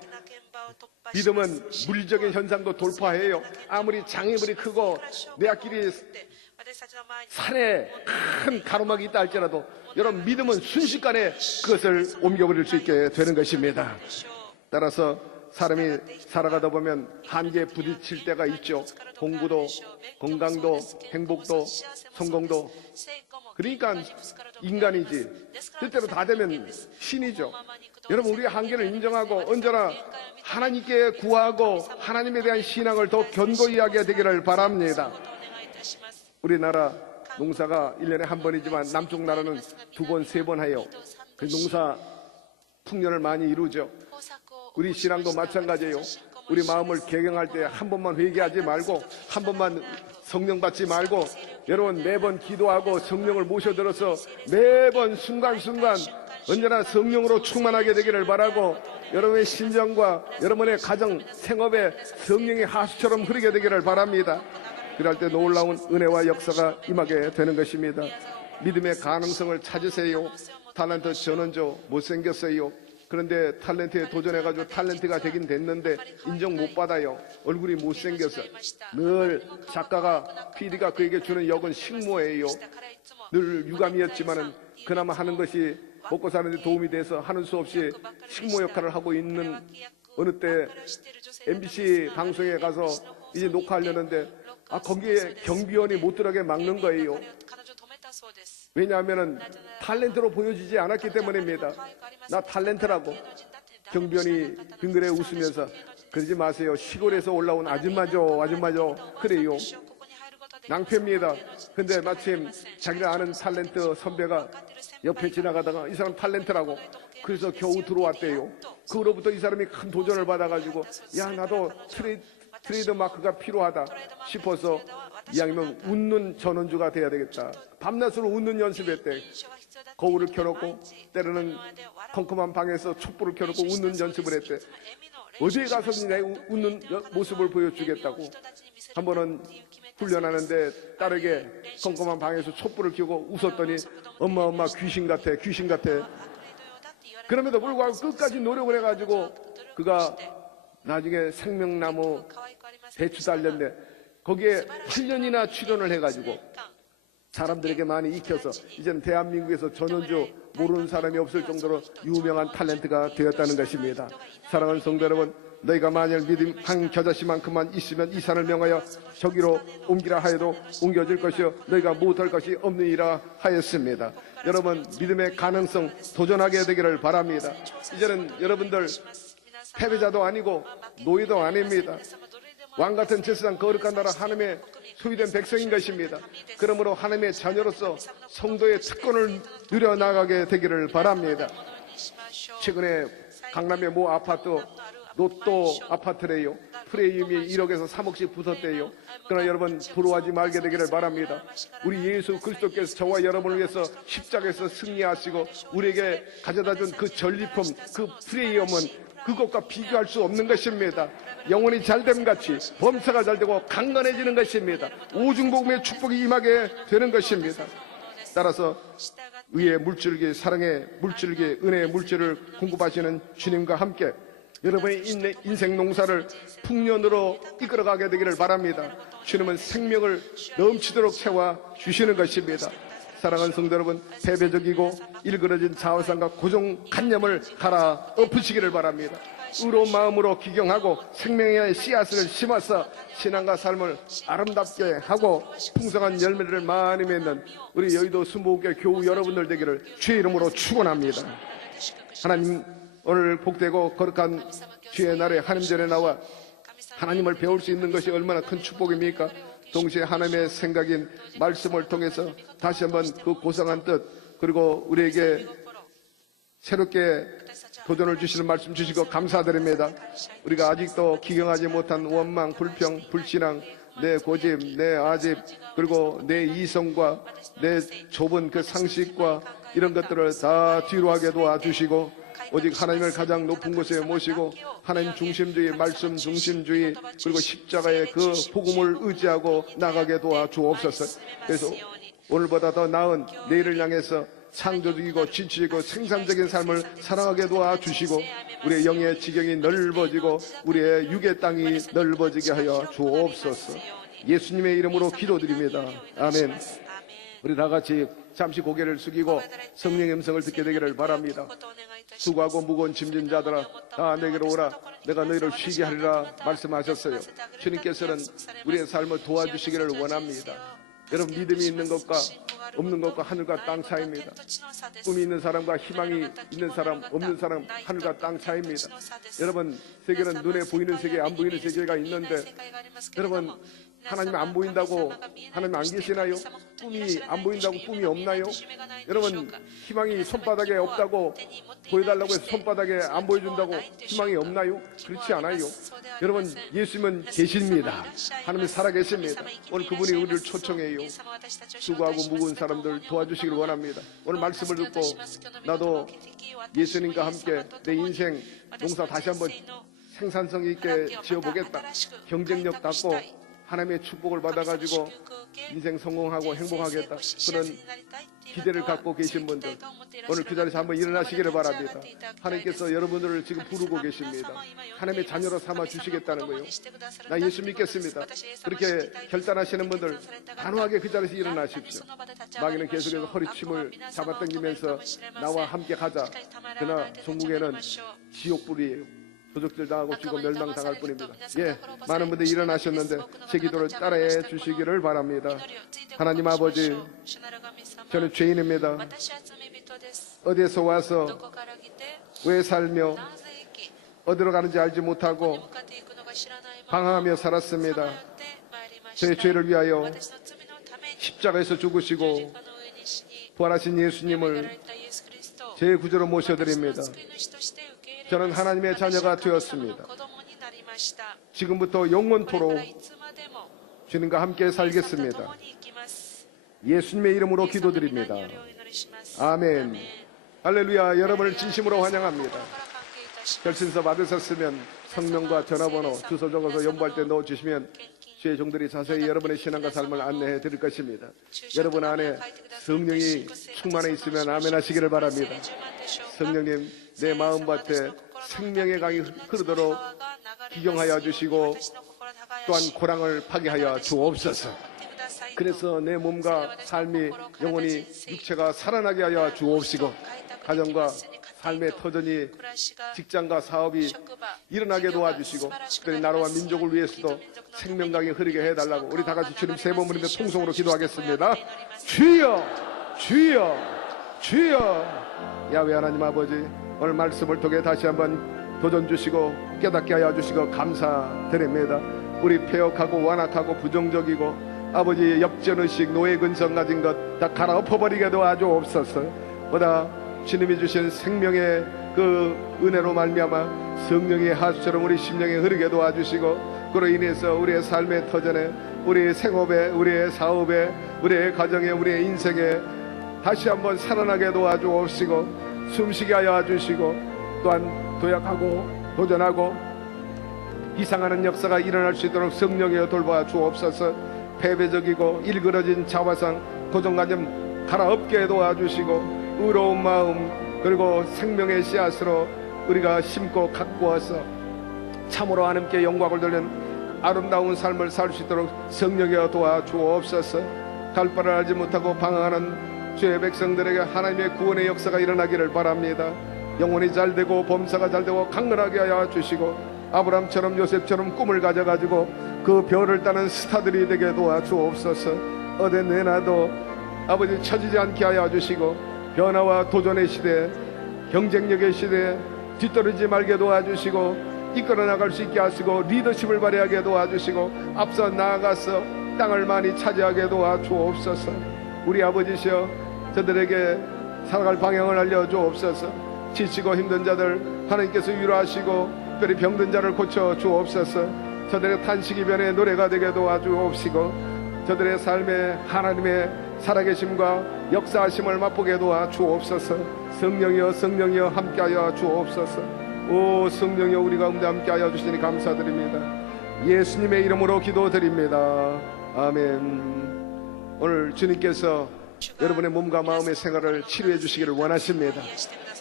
믿음은 물리적인 현상도 돌파해요. 아무리 장애물이 크고 내 앞길이 산에 큰 가로막이 있다 할지라도 여러분, 믿음은 순식간에 그것을 옮겨버릴 수 있게 되는 것입니다. 따라서 사람이 살아가다 보면 한계에 부딪힐 때가 있죠. 공부도, 건강도, 행복도, 성공도. 그러니까 인간이지. 때때로 다 되면 신이죠. 여러분, 우리의 한계를 인정하고 언제나 하나님께 구하고 하나님에 대한 신앙을 더 견고히 하게 되기를 바랍니다. 우리나라 농사가 1년에 한 번이지만 남쪽 나라는 2번, 3번 해요. 그 농사 풍년을 많이 이루죠. 우리 신앙도 마찬가지예요. 우리 마음을 개경할 때 한 번만 회개하지 말고, 한 번만 성령 받지 말고, 여러분 매번 기도하고 성령을 모셔들어서 매번 순간순간 언제나 성령으로 충만하게 되기를 바라고, 여러분의 심정과 여러분의 가정, 생업에 성령의 하수처럼 흐르게 되기를 바랍니다. 그럴 때 놀라운 은혜와 역사가 임하게 되는 것입니다. 믿음의 가능성을 찾으세요. 탤런트 전원조 못생겼어요. 그런데 탤런트에 도전해가지고 탤런트가 되긴 됐는데 인정 못 받아요. 얼굴이 못생겼어. 늘 작가가, PD가 그에게 주는 역은 식모예요. 늘 유감이었지만은 그나마 하는 것이 먹고 사는 데 도움이 돼서 하는 수 없이 식모 역할을 하고 있는 어느 때 MBC 방송에 가서 이제 녹화하려는데 거기에 경비원이 못 들어가게 막는 거예요. 왜냐하면 탤런트로 보여지지 않았기 때문입니다. 나 탤런트라고. 경비원이 빙그레 웃으면서 그러지 마세요. 시골에서 올라온 아줌마죠. 그래요. 낭패입니다. 근데 마침 자기가 아는 탤런트 선배가 옆에 지나가다가 이 사람 탤런트라고, 그래서 겨우 들어왔대요. 그로부터 이 사람이 큰 도전을 받아가지고 야, 나도 트레이드 마크가 필요하다 싶어서 이왕이면 웃는 전원주가 돼야 되겠다. 밤낮으로 웃는 연습했대. 거울을 켜놓고 때로는 컴컴한 방에서 촛불을 켜놓고 웃는 연습을 했대. 어디에 가서든 내 웃는 모습을 보여주겠다고. 한 번은 훈련하는데 딸에게 컴컴한 방에서 촛불을 켜고 웃었더니 엄마 귀신 같아. 그럼에도 불구하고 끝까지 노력을 해가지고 그가 나중에 생명나무 대추 달렸는데 거기에 8년이나 출연을 해가지고 사람들에게 많이 익혀서 이제는 대한민국에서 전원주 모르는 사람이 없을 정도로 유명한 탤런트가 되었다는 것입니다. 사랑하는 성도 여러분, 너희가 만일 믿음 한 겨자씨만큼만 있으면 이 산을 명하여 저기로 옮기라 하여도 옮겨질 것이요 너희가 못할 것이 없느니라 하였습니다. 여러분, 믿음의 가능성 도전하게 되기를 바랍니다. 이제는 여러분들 패배자도 아니고 노예도 아닙니다. 왕같은 제사장 거룩한 나라 하나님의 소유된 백성인 것입니다. 그러므로 하나님의 자녀로서 성도의 특권을 누려나가게 되기를 바랍니다. 최근에 강남의 모 아파트 로또 아파트래요. 프레임이 1억에서 3억씩 붙었대요. 그러나 여러분 부러워하지 말게 되기를 바랍니다. 우리 예수 그리스도께서 저와 여러분을 위해서 십자가에서 승리하시고 우리에게 가져다준 그 전리품, 그 프레임은 그것과 비교할 수 없는 것입니다. 영혼이 잘됨 같이 범사가 잘되고 강건해지는 것입니다. 오중복음의 축복이 임하게 되는 것입니다. 따라서 의의 물줄기, 사랑의 물줄기, 은혜의 물질을 공급하시는 주님과 함께 여러분의 인생 농사를 풍년으로 이끌어가게 되기를 바랍니다. 주님은 생명을 넘치도록 채워 주시는 것입니다. 사랑하는 성도 여러분, 패배적이고 일그러진 자화상과 고정관념을 갈아 엎으시기를 바랍니다. 의로운 마음으로 기경하고 생명의 씨앗을 심어서 신앙과 삶을 아름답게 하고 풍성한 열매를 많이 맺는 우리 여의도 순복음교회 교우 여러분들 되기를 주의 이름으로 축원합니다. 하나님, 오늘 복되고 거룩한 주의 날에 하나님전에 나와 하나님을 배울 수 있는 것이 얼마나 큰 축복입니까? 동시에 하나님의 생각인 말씀을 통해서 다시 한번 그 고상한 뜻, 그리고 우리에게 새롭게 도전을 주시는 말씀 주시고 감사드립니다. 우리가 아직도 기경하지 못한 원망, 불평, 불신앙, 내 고집, 내 아집, 그리고 내 이성과 내 좁은 그 상식과 이런 것들을 다 뒤로 하게 도와주시고 오직 하나님을 가장 높은 곳에 모시고 하나님 중심주의, 말씀 중심주의, 그리고 십자가의 그 복음을 의지하고 나가게 도와주옵소서. 그래서 오늘보다 더 나은 내일을 향해서 창조적이고 지치고 생산적인 삶을 살아가게 도와주시고 우리의 영의 지경이 넓어지고 우리의 육의 땅이 넓어지게 하여 주옵소서. 예수님의 이름으로 기도드립니다. 아멘. 우리 다 같이 잠시 고개를 숙이고 성령의 음성을 듣게 되기를 바랍니다. 수고하고 무거운 짐진 자들아 다 내게로 오라, 내가 너희를 쉬게 하리라 말씀하셨어요. 주님께서는 우리의 삶을 도와주시기를 원합니다. 여러분, 믿음이 있는 것과 없는 것과 하늘과 땅 차이입니다. 꿈이 있는 사람과 희망이 있는 사람, 없는 사람, 하늘과 땅 차이입니다. 여러분, 세계는 눈에 보이는 세계, 안 보이는 세계가 있는데 여러분, 하나님 안 보인다고 하나님 안 계시나요? 꿈이 안 보인다고 꿈이 없나요? 여러분, 희망이 손바닥에 없다고 보여달라고 해서 손바닥에 안 보여준다고 희망이 없나요? 그렇지 않아요. 여러분, 예수님은 계십니다. 하나님이 살아계십니다. 오늘 그분이 우리를 초청해요. 수고하고 무거운 사람들 도와주시길 원합니다. 오늘 말씀을 듣고 나도 예수님과 함께 내 인생 농사 다시 한번 생산성 있게 지어보겠다, 경쟁력 갖고 하나님의 축복을 받아가지고 인생 성공하고 행복하겠다, 그런 기대를 갖고 계신 분들 오늘 그 자리에서 한번 일어나시기를 바랍니다. 하나님께서 여러분들을 지금 부르고 계십니다. 하나님의 자녀로 삼아 주시겠다는 거예요. 나 예수 믿겠습니다. 그렇게 결단하시는 분들 단호하게 그 자리에서 일어나십시오. 마귀는 계속해서 허리춤을 잡아당기면서 나와 함께 가자. 그러나 전국에는 지옥불이에요. 도적질 당하고 죽어 멸망당할 뿐입니다. 예, 많은 분들이 일어나셨는데 제 기도를 따라해 주시기를 바랍니다. 하나님 아버지, 저는 죄인입니다. 어디에서 와서 왜 살며 어디로 가는지 알지 못하고 방황하며 살았습니다. 제 죄를 위하여 십자가에서 죽으시고 부활하신 예수님을 제 구주로 모셔드립니다. 저는 하나님의 자녀가 되었습니다. 지금부터 영원토록 주님과 함께 살겠습니다. 예수님의 이름으로 기도드립니다. 아멘. 할렐루야. 여러분을 진심으로 환영합니다. 결신서 받으셨으면 성명과 전화번호, 주소 적어서 연부할 때 넣어주시면 주의 종들이 자세히 여러분의 신앙과 삶을 안내해 드릴 것입니다. 여러분 안에 성령이 충만해 있으면 아멘 하시기를 바랍니다. 성령님, 내 마음밭에 생명의 강이 흐르도록 기경하여 주시고 또한 고랑을 파괴하여 주옵소서. 그래서 내 몸과 삶이 영혼이 육체가 살아나게 하여 주옵시고 가정과 삶의 터전이 직장과 사업이 일어나게 도와주시고 특별히 나라와 민족을 위해서도 생명강이 흐르게 해달라고 우리 다 같이 주님 세 번 부르며 통성으로 기도하겠습니다. 주여, 주여, 주여. 야훼 하나님 아버지, 오늘 말씀을 통해 다시 한번 도전 주시고 깨닫게 하여 주시고 감사드립니다. 우리 폐역하고 완악하고 부정적이고 아버지 엽전의식, 노예 근성 가진 것 다 갈아엎어버리게 도와주옵소서. 보다 주님이 주신 생명의 그 은혜로 말미암아 성령의 하수처럼 우리 심령에 흐르게 도와주시고, 그로 인해서 우리의 삶의 터전에, 우리의 생업에, 우리의 사업에, 우리의 가정에, 우리의 인생에 다시 한번 살아나게 도와주옵시고, 숨쉬게 하여 주시고, 또한 도약하고 도전하고 이상하는 역사가 일어날 수 있도록 성령이여 돌봐 주옵소서. 패배적이고 일그러진 자화상 고정관념 갈아엎게 도와주시고, 의로운 마음 그리고 생명의 씨앗으로 우리가 심고 가꾸어서 참으로 하나님께 영광을 돌리는 아름다운 삶을 살 수 있도록 성령이여 도와주옵소서. 갈 바를 알지 못하고 방황하는 주의 백성들에게 하나님의 구원의 역사가 일어나기를 바랍니다. 영혼이 잘되고 범사가 잘되고 강건하게 하여 주시고, 아브람처럼 요셉처럼 꿈을 가져가지고 그 별을 따는 스타들이 되게 도와주옵소서. 어디 내놔도 아버지 처지지 않게 하여 주시고, 변화와 도전의 시대, 경쟁력의 시대에 뒤떨어지지 말게 도와주시고, 이끌어 나갈 수 있게 하시고, 리더십을 발휘하게 도와주시고, 앞서 나아가서 땅을 많이 차지하게 도와주옵소서. 우리 아버지시여, 저들에게 살아갈 방향을 알려주옵소서. 지치고 힘든 자들 하나님께서 위로하시고, 특별히 병든 자를 고쳐 주옵소서. 저들의 탄식이 변해 노래가 되게 도와주옵시고, 저들의 삶에 하나님의 살아계심과 역사하심을 맛보게 도와주옵소서. 성령이여 성령이여 함께하여 주옵소서. 오 성령이여 우리 가운데 함께하여 주시니 감사드립니다. 예수님의 이름으로 기도드립니다. 아멘. 오늘 주님께서 여러분의 몸과 마음의 생활을 치료해 주시기를 원하십니다.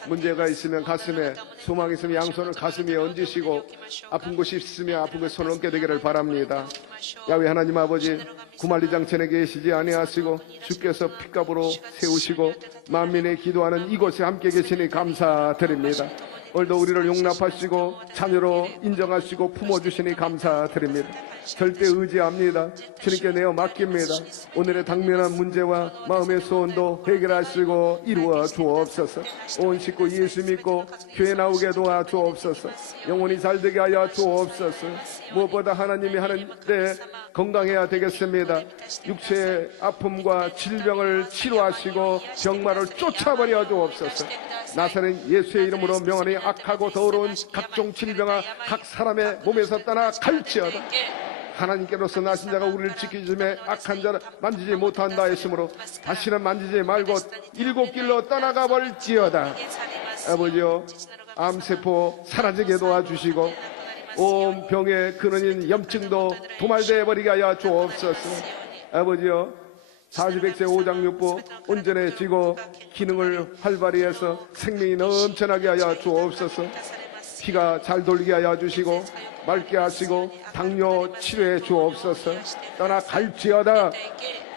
문제가 있으면 가슴에, 소망이 있으면 양손을 가슴 위에 얹으시고, 아픈 곳이 있으면 아픈 곳에 손을 얹게 되기를 바랍니다. 야훼 하나님 아버지, 구말리장천에 계시지 아니하시고 주께서 핏값으로 세우시고 만민의 기도하는 이곳에 함께 계시니 감사드립니다. 오늘도 우리를 용납하시고 자녀로 인정하시고 품어주시니 감사드립니다. 절대 의지합니다. 주님께 내어 맡깁니다. 오늘의 당면한 문제와 마음의 소원도 해결하시고 이루어 주옵소서. 온 식구 예수 믿고 교회 나오게 도와주옵소서. 영혼이 잘되게 하여 주옵소서. 무엇보다 하나님이 하는 때 건강해야 되겠습니다. 육체의 아픔과 질병을 치료하시고 병마를 쫓아버려 주옵소서. 나사렛 예수의 이름으로 명하니 악하고 더러운 각종 질병아 각 사람의 몸에서 떠나 갈지어다. 하나님께로서 나신 자가 우리를 지키심에 악한 자를 만지지 못한다 했으므로 다시는 만지지 말고 일곱 길로 떠나가 볼지어다. 아버지여, 암세포 사라지게 도와주시고 온 병의 근원인 염증도 도말되어 버리게 하여 주옵소서. 아버지여, 40백세 5장 6부 온전해지고 기능을 활발히 해서 생명이 넘쳐나게 하여 주옵소서. 피가 잘 돌게 하여 주시고 맑게 하시고 당뇨 치료해 주옵소서. 떠나 갈지어다.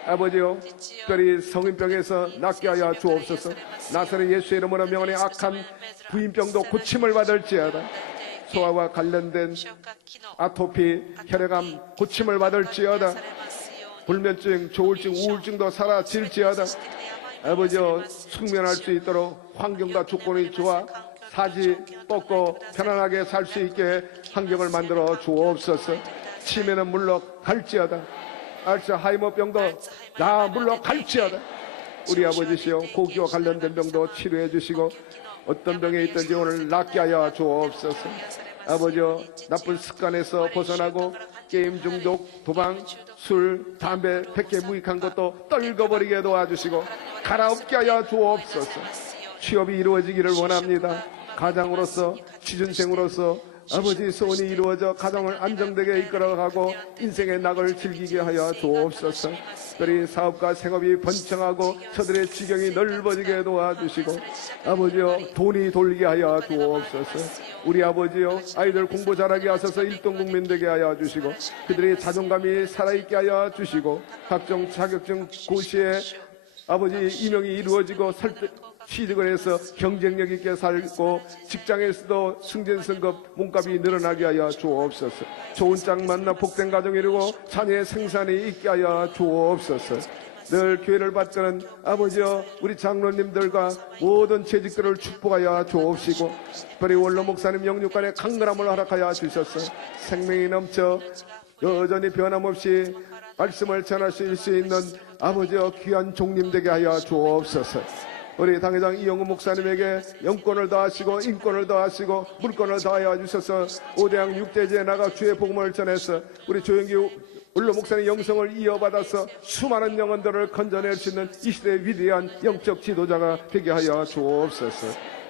아버지요, 특별히 성인병에서 낫게 하여 주옵소서. 나사렛 예수의 이름으로 명하니 악한 부인병도 고침을 받을지어다. 소화와 관련된 아토피, 혈액암 고침을 받을지어다. 불면증, 조울증, 우울증도 사라질지어다. 아버지여, 숙면할 수 있도록 환경과 조건이 좋아 사지 뻗고 편안하게 살 수 있게 환경을 만들어 주옵소서. 치매는 물러갈지어다. 알츠하이머병도 다 물러갈지어다. 우리 아버지시여, 고기와 관련된 병도 치료해 주시고 어떤 병에 있든지 오늘 낫게 하여 주옵소서. 아버지여, 나쁜 습관에서 벗어나고 게임 중독, 도방, 술, 담배, 백해 무익한 것도 떨궈버리게 도와주시고 갈아엎게 하여 주옵소서. 취업이 이루어지기를 원합니다. 가장으로서, 취준생으로서 아버지 소원이 이루어져 가정을 안정되게 이끌어가고 인생의 낙을 즐기게 하여 주옵소서. 특별히 사업과 생업이 번창하고 저들의 지경이 넓어지게 도와주시고 아버지여, 돈이 돌게 하여 주옵소서. 우리 아버지여, 아이들 공부 잘하게 하셔서 1등 국민 되게 하여 주시고 그들의 자존감이 살아있게 하여 주시고 각종 자격증 고시에 아버지 임용이 이루어지고 취직을 해서 경쟁력 있게 살고 직장에서도 승진승급 몸값이 늘어나게 하여 주옵소서. 좋은 짝 만나 복된 가정 이루고 자녀의 생산이 있게 하여 주옵소서. 늘 교회를 받드는 아버지여, 우리 장로님들과 모든 재직들을 축복하여 주옵시고 특별히 원로 목사님 영육간에 강건함을 허락하여 주셔서 생명이 넘쳐 여전히 변함없이 말씀을 전하실 수 있는 아버지여 귀한 종님 되게 하여 주옵소서. 우리 당회장 이영우 목사님에게 영권을 더하시고 인권을 더하시고 물권을 더하여 주셔서 5대양 6대지에 나가 주의 복음을 전해서 우리 조영기 울로 목사님 영성을 이어받아서 수많은 영혼들을 건져낼 수 있는 이 시대의 위대한 영적 지도자가 되게 하여 주옵소서.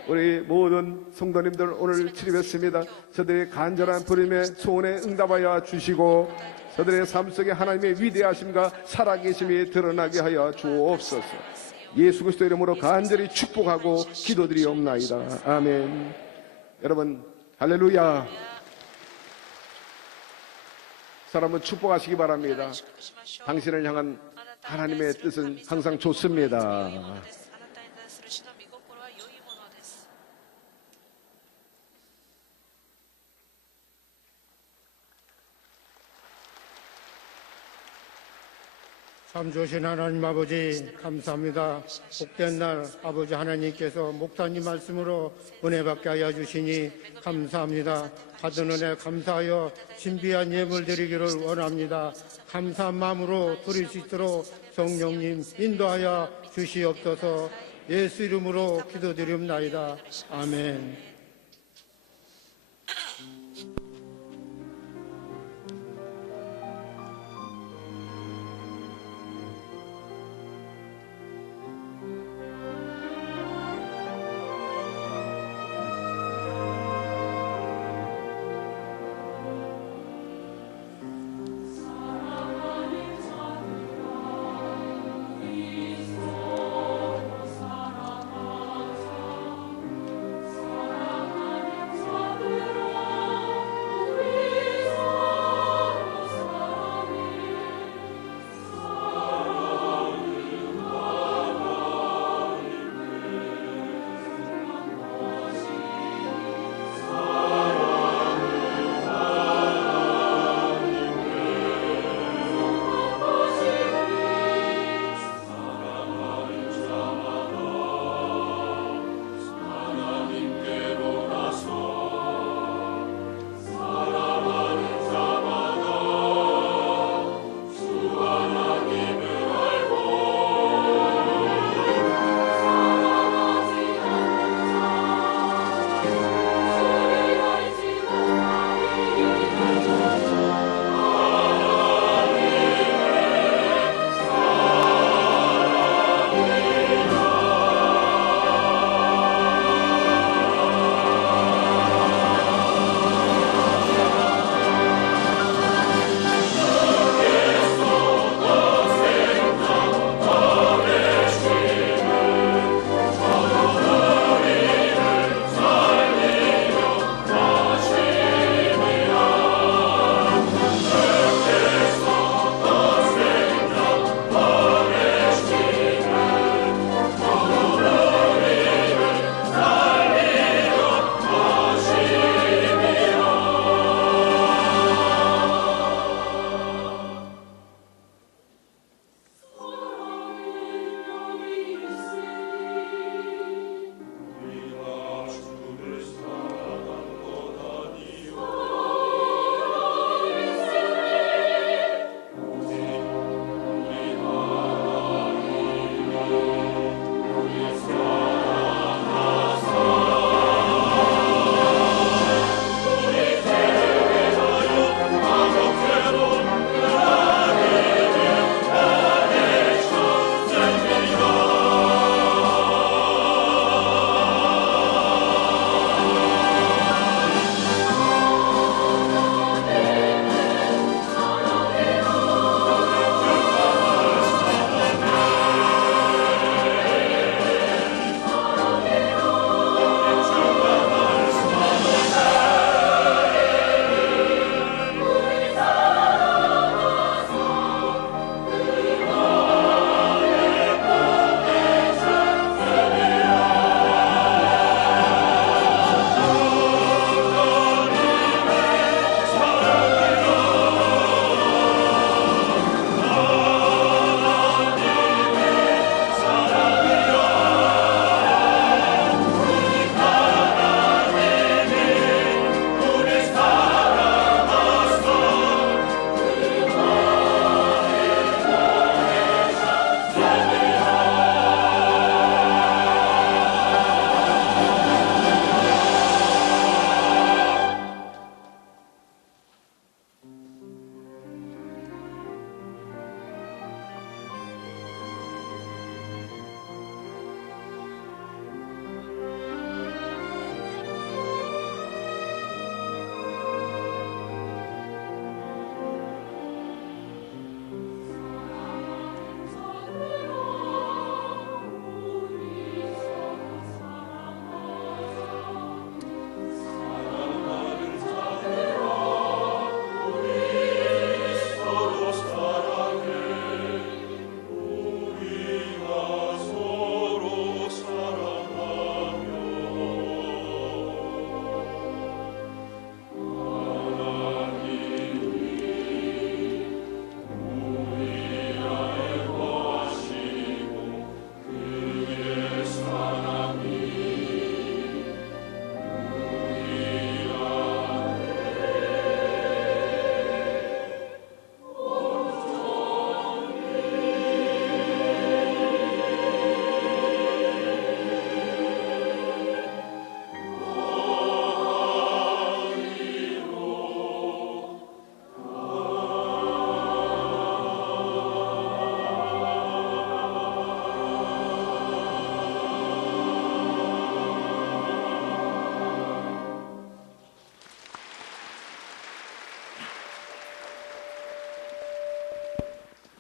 우리 모든 성도님들 오늘 출입했습니다. 저들의 간절한 부름에 소원에 응답하여 주시고 저들의 삶 속에 하나님의 위대하심과 살아계심이 드러나게 하여 주옵소서. 예수 그리스도 이름으로 간절히 축복하고 기도드리옵나이다. 아멘. 여러분 할렐루야. 사람은 축복하시기 바랍니다. 당신을 향한 하나님의 뜻은 항상 좋습니다. 참 좋으신 하나님 아버지 감사합니다. 복된 날 아버지 하나님께서 목사님 말씀으로 은혜 받게 하여 주시니 감사합니다. 받은 은혜 감사하여 신비한 예물 드리기를 원합니다. 감사한 마음으로 드릴 수 있도록 성령님 인도하여 주시옵소서. 예수 이름으로 기도드립나이다. 아멘.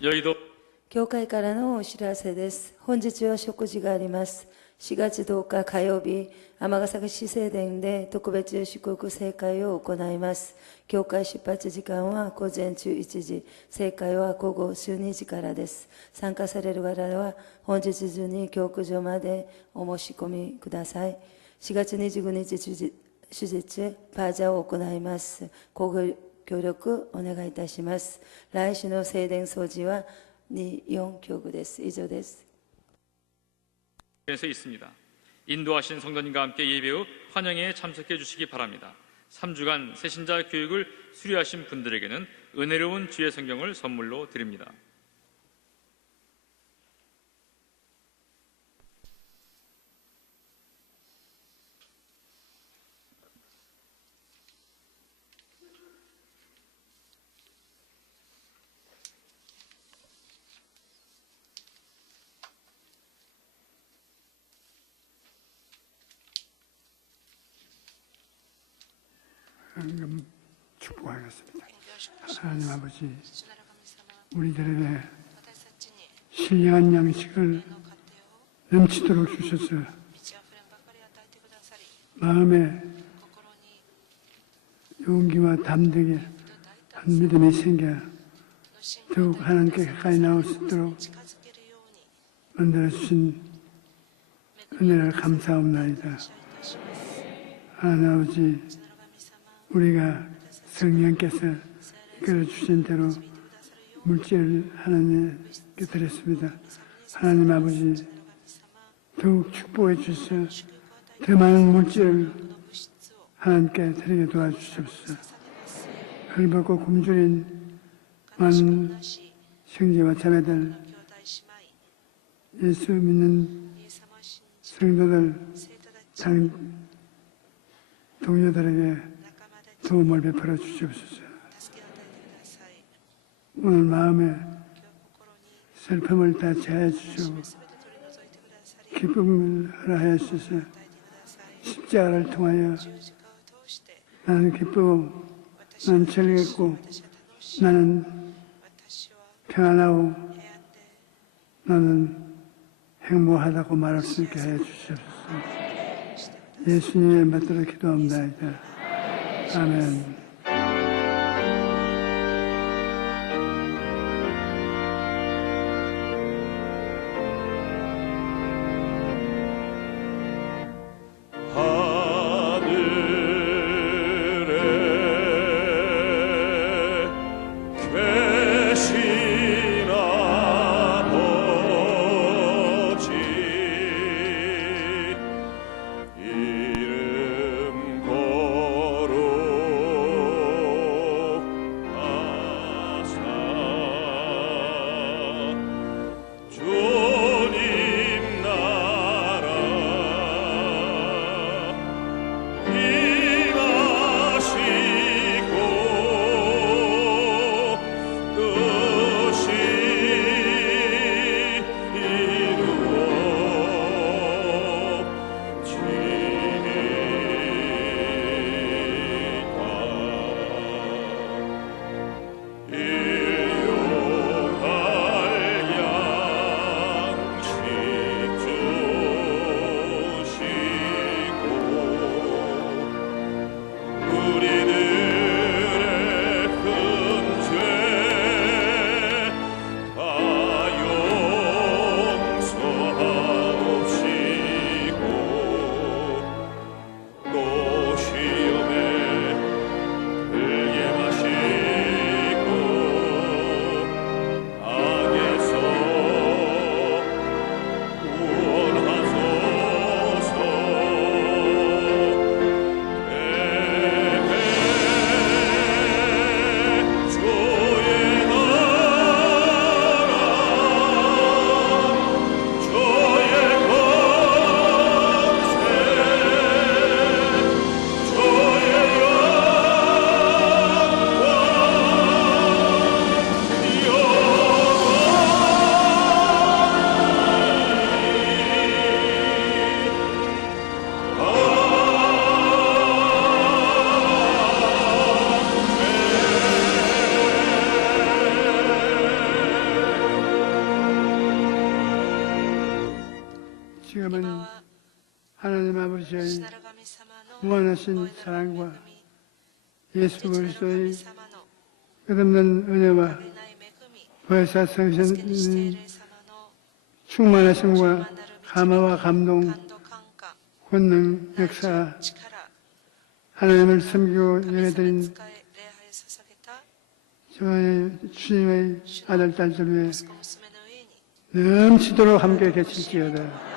여의도 教会からのお知らせです。本日は食事があります。4月10日火曜日、尼崎市正殿で特別祝福聖会を行います。教会出発時間は午前中1時、聖会は午後12時からです。参加される方は本日中に教区所までお申し込みください。4月25日手術、パージャを行います。ご協力お願いいたします。来週の聖殿掃除は2、4教区です。以上です。에서 있습니다. 인도하신 성도님과 함께 예배 후 환영회에 참석해 주시기 바랍니다. 3주간 새신자 교육을 수료하신 분들에게는 은혜로운 주의 성경을 선물로 드립니다. 헌금 축복하겠습니다. 하나님 아버지, 우리들에게 신령한 양식을 넘치도록 주셔서 마음에 용기와 담대게 한 믿음이 생겨 더욱 하나님께 가까이 나올 수 있도록 만들어주신 은혜를 감사합니다. 하나님 아버지, 우리가 성령께서 이끌어 주신 대로 물질을 하나님께 드렸습니다. 하나님 아버지, 더욱 축복해 주셔서 더 많은 물질을 하나님께 드리게 도와주시옵소서. 헐벗고 굶주린 많은 형제와 자매들, 예수 믿는 성도들, 동료들에게 도움을 베풀어 주시옵소서. 오늘 마음에 슬픔을 다 제하여 주시고 기쁨을 하여 주셔서 십자가를 통하여 나는 기쁘고 나는 즐겁고 나는 평안하고 나는 행복하다고 말할 수 있게 하여 주시옵소서. 예수님의 받들어 기도합니다. 아멘. 이름 거룩 지금은 하나님 아버지의 무한하신 사랑과 예수 그리스도의 끝없는 은혜와 부활사 성신 충만하심과 감화와 감동, 권능, 역사, 하나님을 섬기고 예배드린 저의 주님의 아들, 딸들 위해 넘치도록 함께 계실지어다.